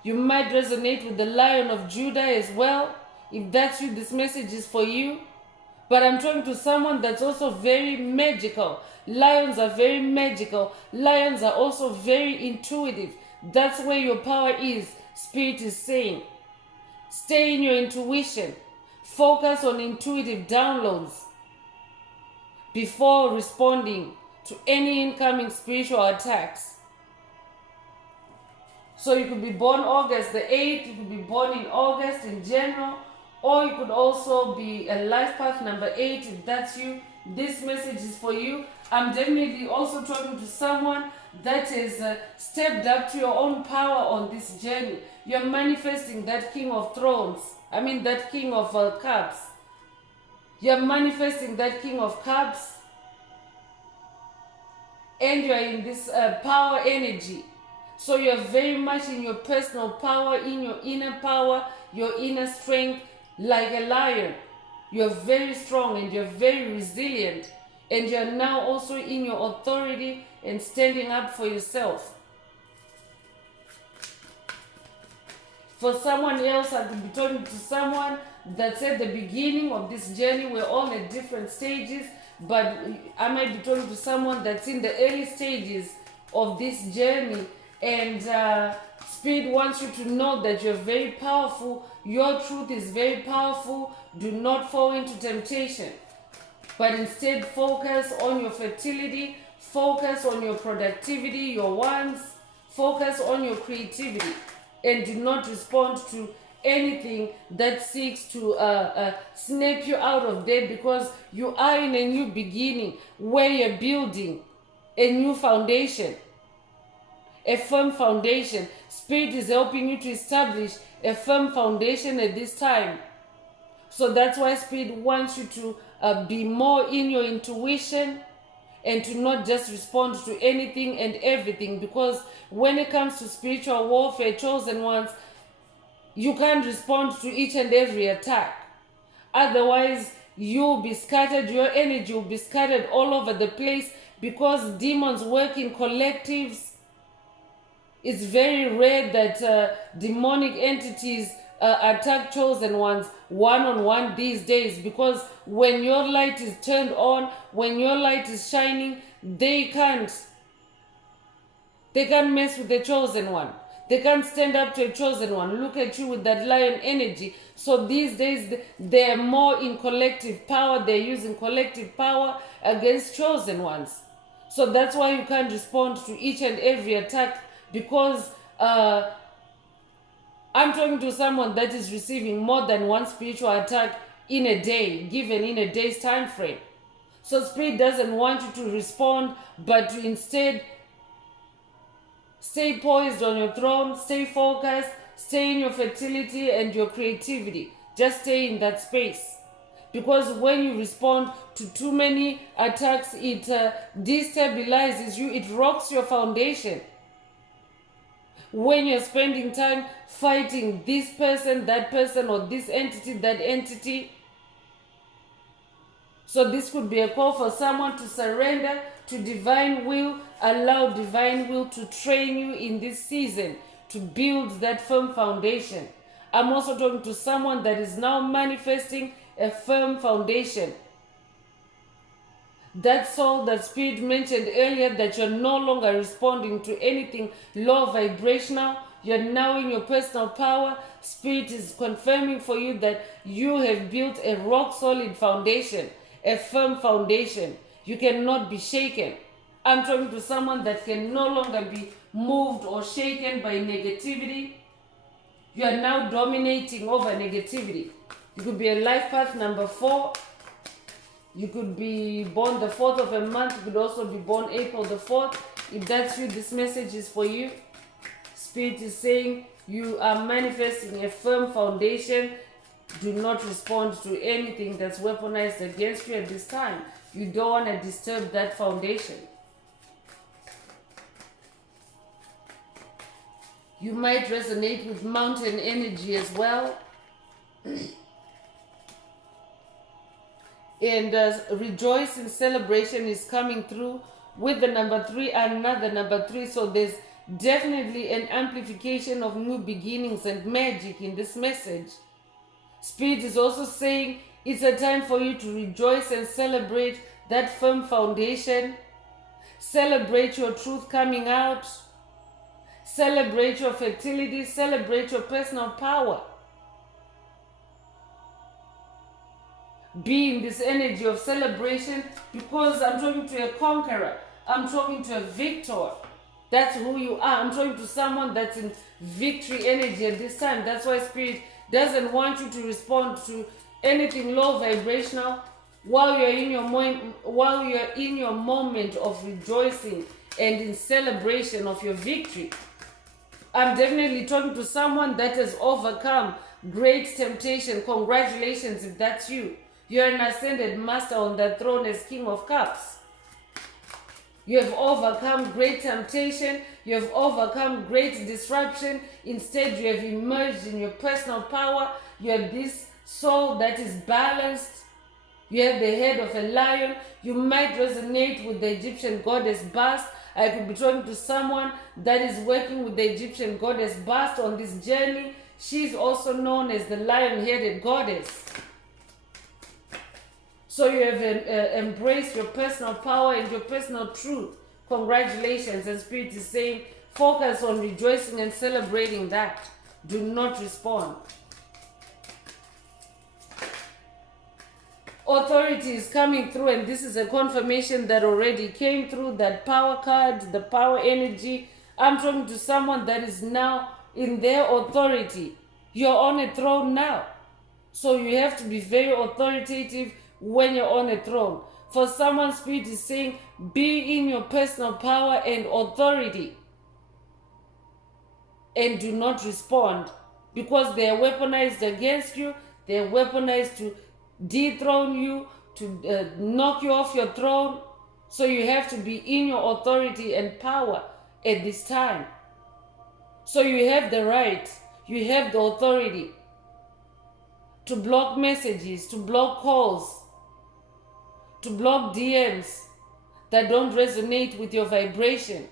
You might resonate with the Lion of Judah as well. If that's you, this message is for you. But I'm talking to someone that's also very magical. Lions are very magical. Lions are also very intuitive. That's where your power is, Spirit is saying. Stay in your intuition. Focus on intuitive downloads before responding to any incoming spiritual attacks. So you could be born August the 8th, you could be born in August in general, or you could also be a life path number 8 if that's you. This message is for you. I'm definitely also talking to someone that is stepped up to your own power on this journey. You're manifesting that King of Thrones. That King of Cups. You're manifesting that King of Cups. And you're in this power energy. So you're very much in your personal power, in your inner power, your inner strength, like a lion. You're very strong and you're very resilient. And you're now also in your authority and standing up for yourself. For someone else, I could be talking to someone that's at the beginning of this journey. We're all at different stages, but I might be talking to someone that's in the early stages of this journey. And Spirit wants you to know that you're very powerful. Your truth is very powerful. Do not fall into temptation, but instead focus on your fertility, focus on your productivity, your wants, focus on your creativity, and do not respond to anything that seeks to snap you out of bed, because you are in a new beginning where you're building a new foundation. A firm foundation. Spirit is helping you to establish a firm foundation at this time. So that's why Spirit wants you to be more in your intuition and to not just respond to anything and everything. Because when it comes to spiritual warfare, chosen ones, you can't respond to each and every attack. Otherwise, you'll be scattered. Your energy will be scattered all over the place, because demons work in collectives. It's very rare that demonic entities attack chosen ones one-on-one these days, because when your light is turned on, when your light is shining, they can't mess with the chosen one. They can't stand up to a chosen one. Look at you with that lion energy. So these days, they're more in collective power. They're using collective power against chosen ones. So that's why you can't respond to each and every attack, because I'm talking to someone that is receiving more than one spiritual attack in a day, given in a day's time frame. So Spirit doesn't want you to respond, but to instead stay poised on your throne, stay focused, stay in your fertility and your creativity. Just stay in that space. Because when you respond to too many attacks, it destabilizes you, it rocks your foundation. When you're spending time fighting this person, that person, or this entity, that entity. So this could be a call for someone to surrender to divine will. Allow divine will to train you in this season to build that firm foundation. I'm also talking to someone that is now manifesting a firm foundation. That soul that Spirit mentioned earlier, that you're no longer responding to anything low vibrational. You're now in your personal power. Spirit is confirming for you that you have built a rock solid foundation, a firm foundation. You cannot be shaken. I'm talking to someone that can no longer be moved or shaken by negativity. You are now dominating over negativity. You could be a life path number 4. You could be born the 4th of a month. You could also be born April the 4th. If that's you, this message is for you. Spirit is saying you are manifesting a firm foundation. Do not respond to anything that's weaponized against you at this time. You don't want to disturb that foundation. You might resonate with mountain energy as well. And rejoice in celebration is coming through with the number 3, another number 3. So there's definitely an amplification of new beginnings and magic in this message. Spirit is also saying it's a time for you to rejoice and celebrate that firm foundation. Celebrate your truth coming out. Celebrate your fertility. Celebrate your personal power. Be in this energy of celebration, because I'm talking to a conqueror. I'm talking to a victor. That's who you are. I'm talking to someone that's in victory energy at this time. That's why Spirit doesn't want you to respond to anything low vibrational while you're in your moment of rejoicing and in celebration of your victory. I'm definitely talking to someone that has overcome great temptation. Congratulations if that's you. You're an ascended master on the throne as King of Cups. You have overcome great temptation. You have overcome great disruption. Instead, you have emerged in your personal power. You have this soul that is balanced. You have the head of a lion. You might resonate with the Egyptian goddess Bast. I could be talking to someone that is working with the Egyptian goddess Bast on this journey. She's also known as the lion-headed goddess. So you have embraced your personal power and your personal truth. Congratulations. And Spirit is saying, focus on rejoicing and celebrating that. Do not respond. Authority is coming through, and this is a confirmation that already came through, that power card, the power energy. I'm talking to someone that is now in their authority. You're on a throne now. So you have to be very authoritative when you're on a throne. For someone, Spirit is saying, be in your personal power and authority. And do not respond, because they are weaponized against you. They are weaponized to dethrone you, to knock you off your throne. So you have to be in your authority and power at this time. So you have the right, you have the authority to block messages, to block calls, to block DMs that don't resonate with your vibration.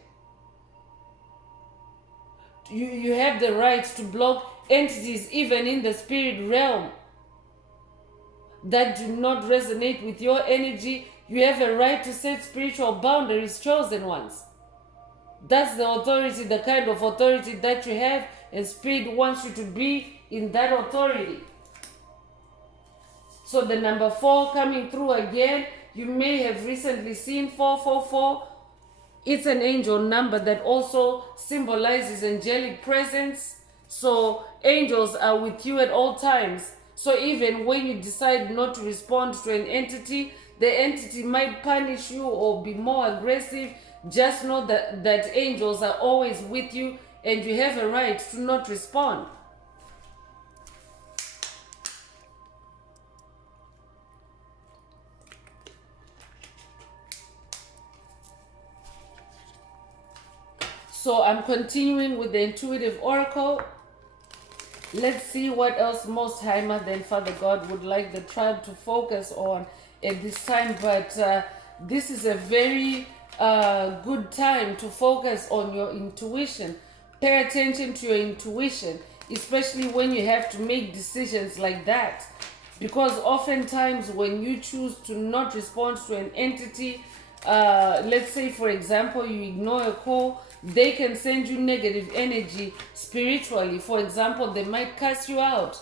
You have the right to block entities even in the spirit realm that do not resonate with your energy. You have a right to set spiritual boundaries, chosen ones. That's the authority, the kind of authority that you have, and Spirit wants you to be in that authority. So the number 4 coming through again, you may have recently seen 444. It's an angel number that also symbolizes angelic presence. So angels are with you at all times. So even when you decide not to respond to an entity, the entity might punish you or be more aggressive. Just know that angels are always with you, and you have a right to not respond. So I'm continuing with the intuitive oracle. Let's see what else Most High Mother and Father God would like the tribe to focus on at this time. But this is a very good time to focus on your intuition. Pay attention to your intuition, especially when you have to make decisions like that. Because oftentimes when you choose to not respond to an entity, let's say for example you ignore a call, they can send you negative energy spiritually. For example, they might cast you out,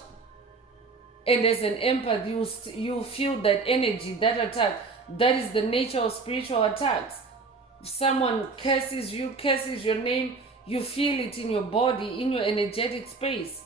and as an empath you feel that energy, that attack. That is the nature of spiritual attacks. someone curses you, curses your name, you feel it in your body, in your energetic space.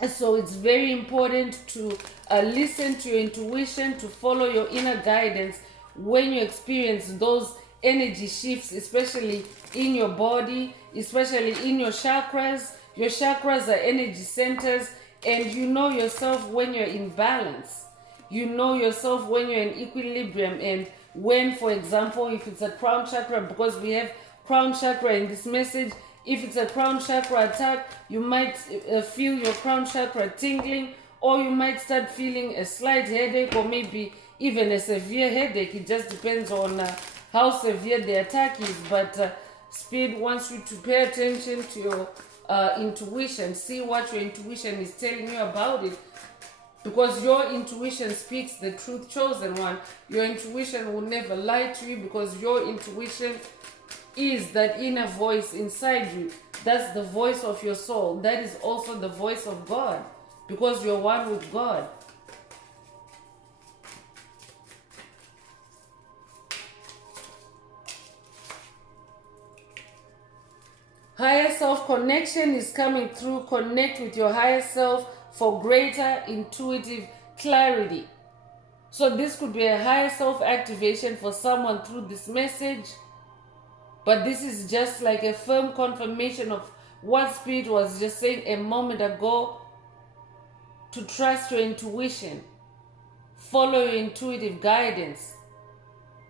And so it's very important to listen to your intuition, to follow your inner guidance when you experience those energy shifts, especially in your body, especially in your chakras. Your chakras are energy centers, and you know yourself when you're in balance. You know yourself when you're in equilibrium, and when, for example, if it's a crown chakra, because we have crown chakra in this message, if it's a crown chakra attack, you might feel your crown chakra tingling, or you might start feeling a slight headache, or maybe even a severe headache. It just depends on how severe the attack is. But Spirit wants you to pay attention to your intuition. See what your intuition is telling you about it. Because your intuition speaks the truth, chosen one. Your intuition will never lie to you, because your intuition is that inner voice inside you. That's the voice of your soul. That is also the voice of God, because you're one with God. Higher self connection is coming through. Connect with your higher self for greater intuitive clarity. So this could be a higher self activation for someone through this message. But this is just like a firm confirmation of what Spirit was just saying a moment ago, to trust your intuition. Follow your intuitive guidance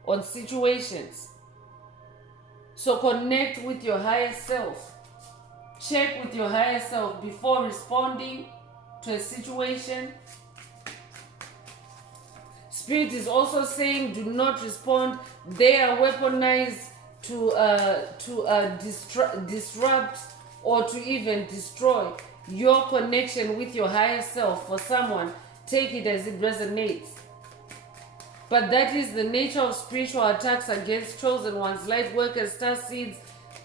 on situations. So connect with your higher self. Check with your higher self before responding to a situation. Spirit is also saying, do not respond. They are weaponized to disrupt or to even destroy your connection with your higher self. For someone, take it as it resonates. But that is the nature of spiritual attacks against chosen ones, light workers, star seeds.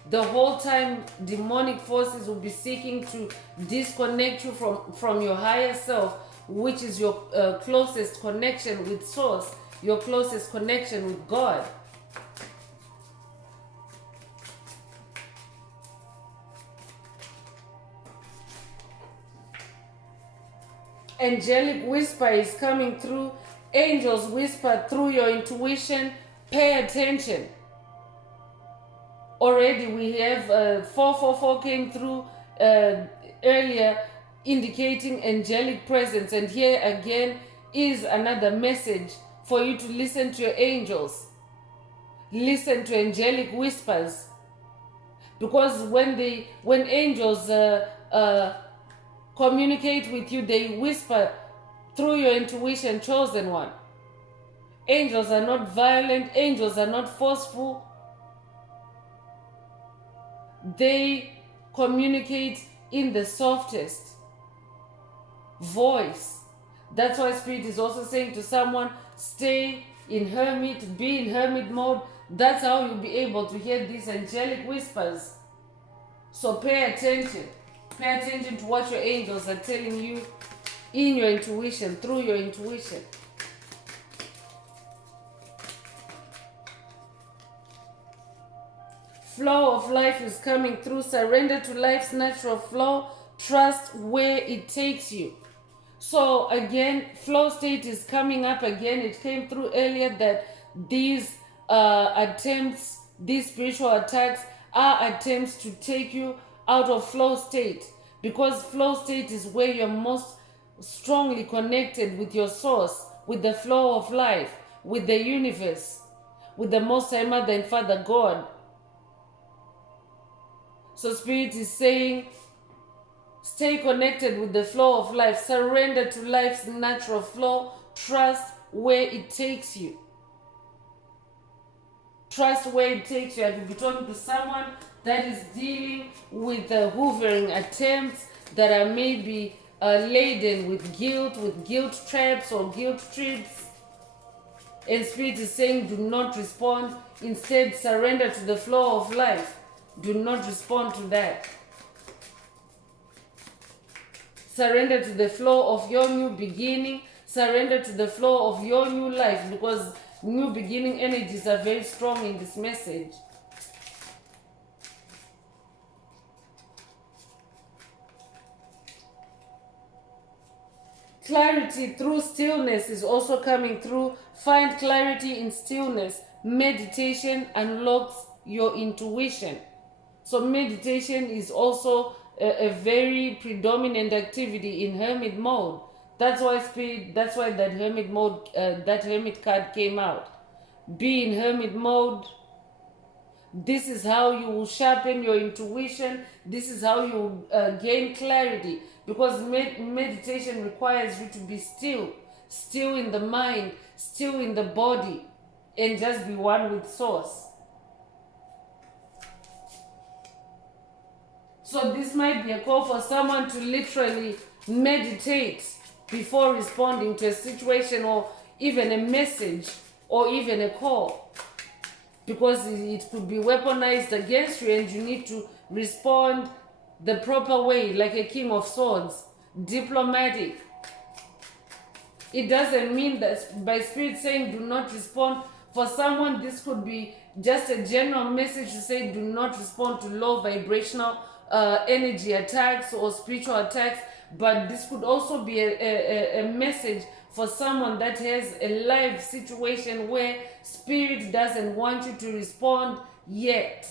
The whole time demonic forces will be seeking to disconnect you from your higher self, which is your closest connection with source, your closest connection with God. Angelic whisper is coming through. Angels whisper through your intuition. Pay attention. Already we have 444 came through earlier, indicating angelic presence. And here again is another message for you to listen to your angels. Listen to angelic whispers. Because when angels communicate with you, they whisper through your intuition, chosen one. Angels are not violent. Angels are not forceful. They communicate in the softest voice. That's why Spirit is also saying to someone, stay in hermit, be in hermit mode. That's how you'll be able to hear these angelic whispers. So pay attention. Pay attention to what your angels are telling you in your intuition, through your intuition. Flow of life is coming through. Surrender to life's natural flow. Trust where it takes you. So again, flow state is coming up again. It came through earlier that these attempts, these spiritual attacks are attempts to take you out of flow state, because flow state is where you're most strongly connected with your source, with the flow of life, with the universe, with the Most High Mother and Father God. So Spirit is saying, stay connected with the flow of life. Surrender to life's natural flow. Trust where it takes you. Trust where it takes you. I could be talking to someone that is dealing with hoovering attempts that are maybe laden with guilt traps or guilt trips. And Spirit is saying, do not respond. Instead, surrender to the flow of life. Do not respond to that. Surrender to the flow of your new beginning. Surrender to the flow of your new life, because New beginning energies are very strong in this message. Clarity through stillness is also coming through. Find clarity in stillness. Meditation unlocks your intuition. So meditation is also a very predominant activity in hermit mode. That's why that hermit mode, that hermit card came out. Be in hermit mode. This is how you will sharpen your intuition. This is how you gain clarity, because meditation requires you to be still in the mind, still in the body, and just be one with source. So this might be a call for someone to literally meditate before responding to a situation or even a message or even a call, because it could be weaponized against you and you need to respond the proper way, like a king of swords, diplomatic. It doesn't mean that by spirit saying do not respond. For someone, this could be just a general message to say do not respond to low vibrational energy attacks or spiritual attacks, but this could also be a message for someone that has a live situation where spirit doesn't want you to respond yet.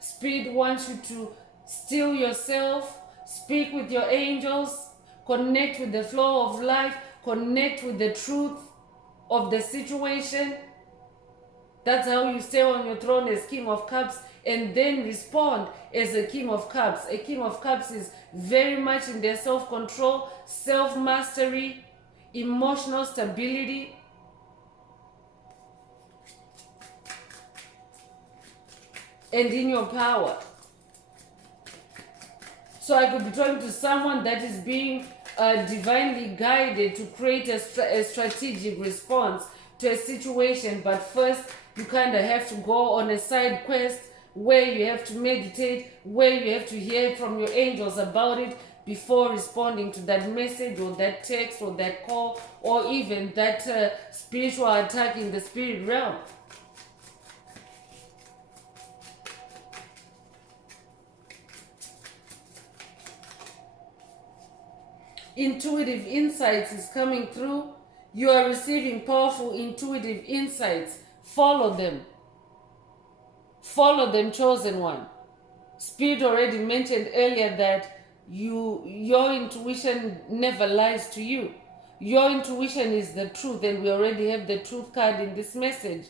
Spirit wants you to still yourself, speak with your angels, connect with the flow of life, connect with the truth of the situation. That's how you stay on your throne as King of Cups, and then respond as a King of Cups. A King of Cups is very much in their self-control, self-mastery, emotional stability. And in your power. So I could be talking to someone that is being divinely guided to create a strategic response to a situation, but first you kind of have to go on a side quest where you have to meditate, where you have to hear from your angels about it before responding to that message or that text or that call or even that spiritual attack in the spirit realm. Intuitive insights is coming through. You are receiving powerful intuitive insights. Follow them. Follow them, chosen one. Spirit already mentioned earlier that your intuition never lies to you. Your intuition is the truth, and we already have the truth card in this message.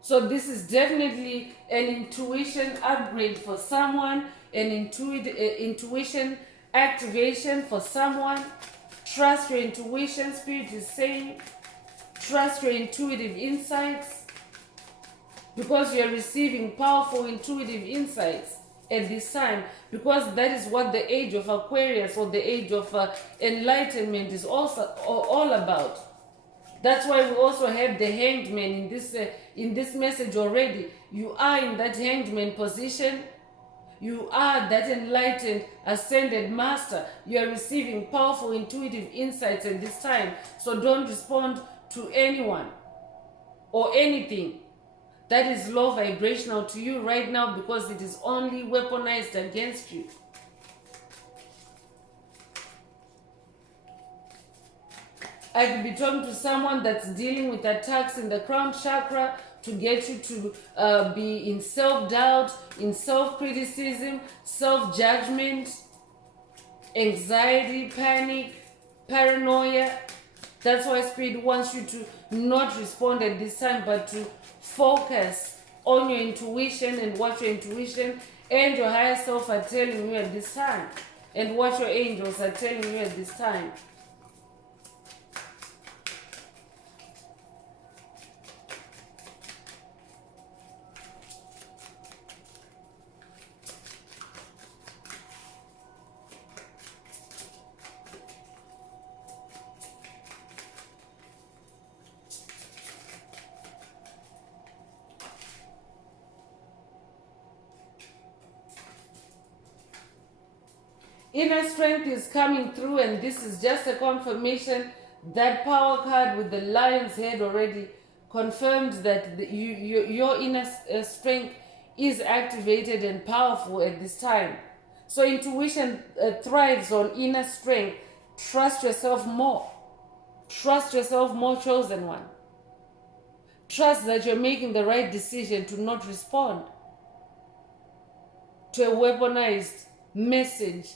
So this is definitely an intuition upgrade for someone, an intuition activation for someone. Trust your intuition. Spirit is saying trust your intuitive insights, because you are receiving powerful intuitive insights at this time, because that is what the age of Aquarius or the age of enlightenment is also all about. That's why we also have the Hanged Man in this message already. You are in that Hanged Man position. You are that enlightened, ascended master. You are receiving powerful intuitive insights at this time. So don't respond to anyone or anything that is low vibrational to you right now, because it is only weaponized against you. I could be talking to someone that's dealing with attacks in the crown chakra to get you to be in self-doubt, in self-criticism, self-judgment, anxiety, panic, paranoia. That's why Spirit wants you to not respond at this time, but to focus on your intuition and what your intuition and your higher self are telling you at this time, and what your angels are telling you at this time. Inner strength is coming through, and this is just a confirmation That power card with the lion's head already confirmed that your inner strength is activated and powerful at this time. So intuition thrives on inner strength. Trust yourself more. Trust yourself more, chosen one. Trust that you're making the right decision to not respond to a weaponized message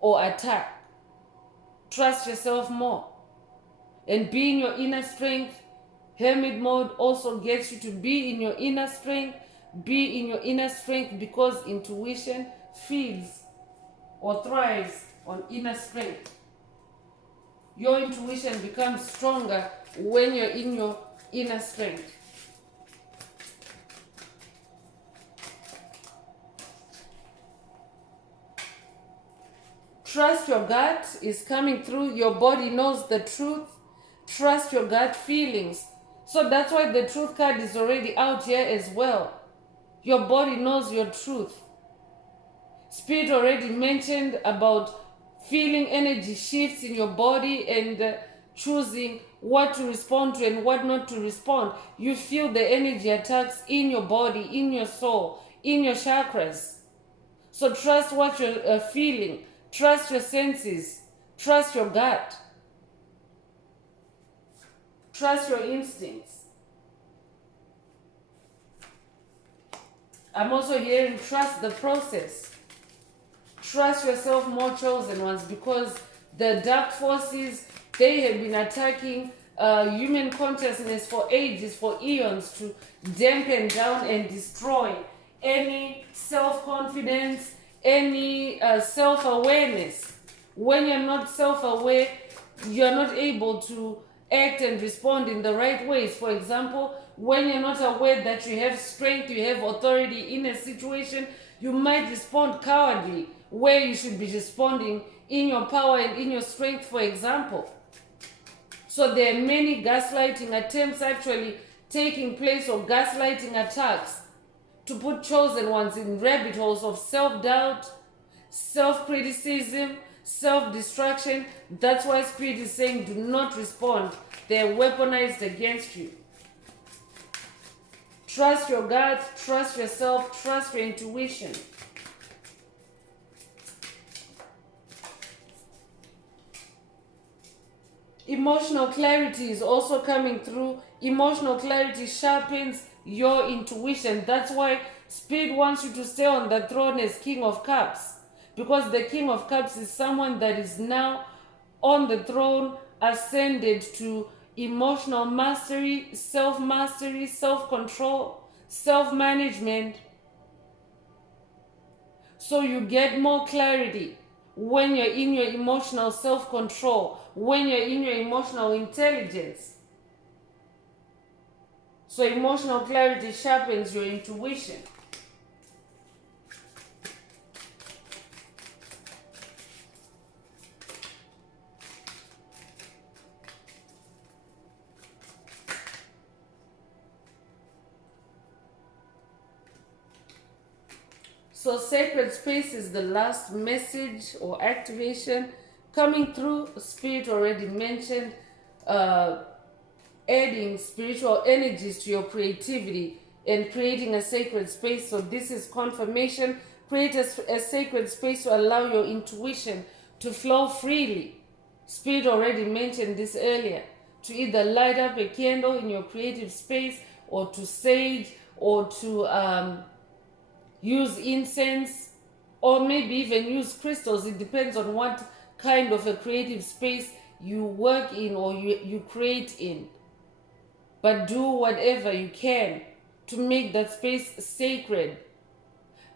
or attack. Trust yourself more. And be in your inner strength. Hermit mode also gets you to be in your inner strength. Be in your inner strength because intuition feeds or thrives on inner strength. Your intuition becomes stronger when you're in your inner strength. Trust your gut is coming through. Your body knows the truth. Trust your gut feelings. So that's why the truth card is already out here as well. Your body knows your truth. Spirit already mentioned about feeling energy shifts in your body and choosing what to respond to and what not to respond. You feel the energy attacks in your body, in your soul, in your chakras. So trust what you're feeling. Trust your senses. Trust your gut. Trust your instincts. I'm also hearing trust the process. Trust yourself more, chosen ones, because the dark forces, they have been attacking human consciousness for ages, for eons, to dampen down and destroy any self-confidence, any self-awareness. When you're not self-aware, you're not able to act and respond in the right ways. For example, when you're not aware that you have strength, you have authority in a situation, you might respond cowardly where you should be responding in your power and in your strength, for example. So there are many gaslighting attempts actually taking place, or gaslighting attacks, to put chosen ones in rabbit holes of self-doubt, self-criticism, self-destruction. That's why Spirit is saying do not respond. They're weaponized against you. Trust your gut, trust yourself, trust your intuition. Emotional clarity is also coming through. Emotional clarity sharpens your intuition. That's why Spirit wants you to stay on the throne as King of Cups. Because the King of Cups is someone that is now on the throne, ascended to emotional mastery, self-control, self-management. So you get more clarity when you're in your emotional self-control, when you're in your emotional intelligence. So emotional clarity sharpens your intuition. So sacred space is the last message or activation coming through. Spirit already mentioned adding spiritual energies to your creativity and creating a sacred space. So this is confirmation. Create a sacred space to allow your intuition to flow freely. Spirit already mentioned this earlier. To either light up a candle in your creative space, or to sage, or to use incense, or maybe even use crystals. It depends on what kind of a creative space you work in or you create in. But do whatever you can to make that space sacred.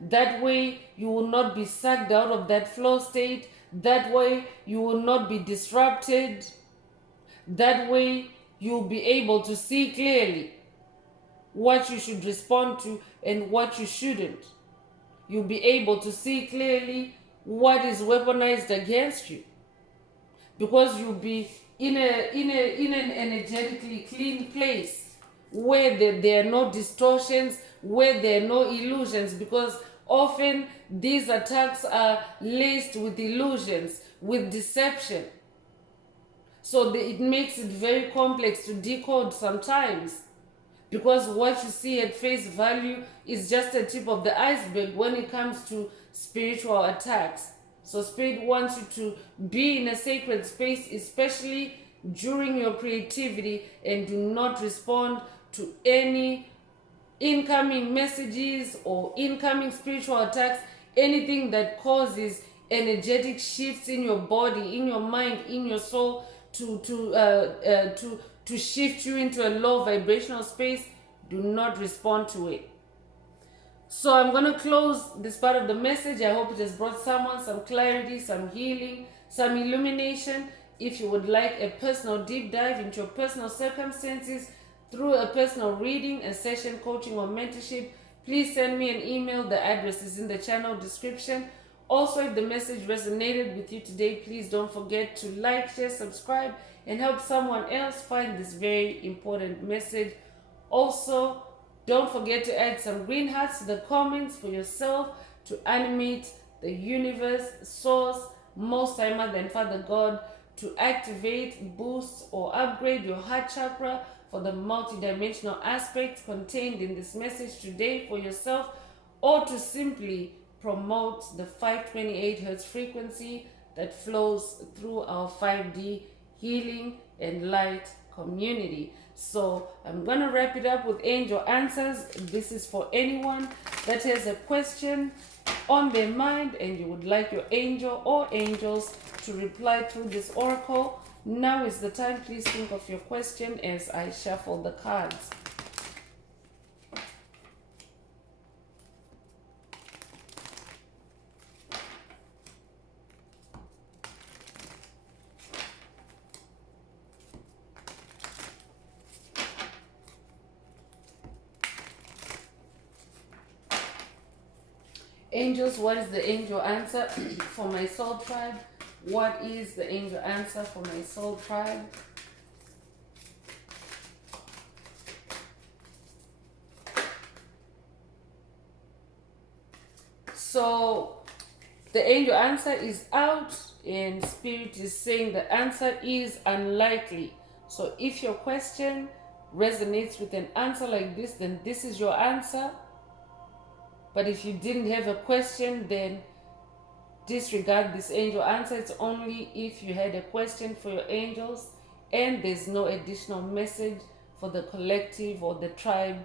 That way you will not be sucked out of that flow state. That way you will not be disrupted. That way you'll be able to see clearly what you should respond to and what you shouldn't. You'll be able to see clearly what is weaponized against you, because you'll be in an energetically clean place where there are no distortions, where there are no illusions, because often these attacks are laced with illusions, with deception. So it makes it very complex to decode sometimes, because what you see at face value is just a tip of the iceberg when it comes to spiritual attacks. So spirit wants you to be in a sacred space, especially during your creativity, and do not respond to any incoming messages or incoming spiritual attacks, anything that causes energetic shifts in your body, in your mind, in your soul, to shift you into a low vibrational space. Do not respond to it. So I'm going to close this part of the message. I hope it has brought someone some clarity, some healing, some illumination. If you would like a personal deep dive into your personal circumstances through a personal reading, a session, coaching, or mentorship, please send me an email. The address is in the channel description. Also, if the message resonated with you today, please don't forget to like, share, subscribe, and help someone else find this very important message. Also, don't forget to add some green hearts to the comments for yourself to animate the universe, source, most high mother and father God, to activate, boost, or upgrade your heart chakra for the multidimensional aspects contained in this message today for yourself, or to simply promote the 528 hertz frequency that flows through our 5D healing and light community. So I'm going to wrap it up with angel answers. This is for anyone that has a question on their mind and you would like your angel or angels to reply through this oracle. Now is the time. Please think of your question as I shuffle the cards. Angels, what is the angel answer for my soul tribe? What is the angel answer for my soul tribe? So the angel answer is out, and spirit is saying the answer is unlikely. So if your question resonates with an answer like this, then this is your answer. But if you didn't have a question, then disregard this angel answer. It's only if you had a question for your angels and there's no additional message for the collective or the tribe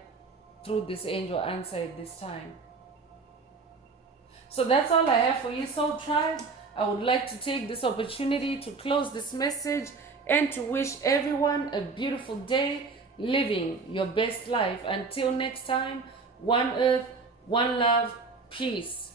through this angel answer at this time. So that's all I have for you, Soul Tribe. I would like to take this opportunity to close this message and to wish everyone a beautiful day, living your best life. Until next time, one earth, one love, peace.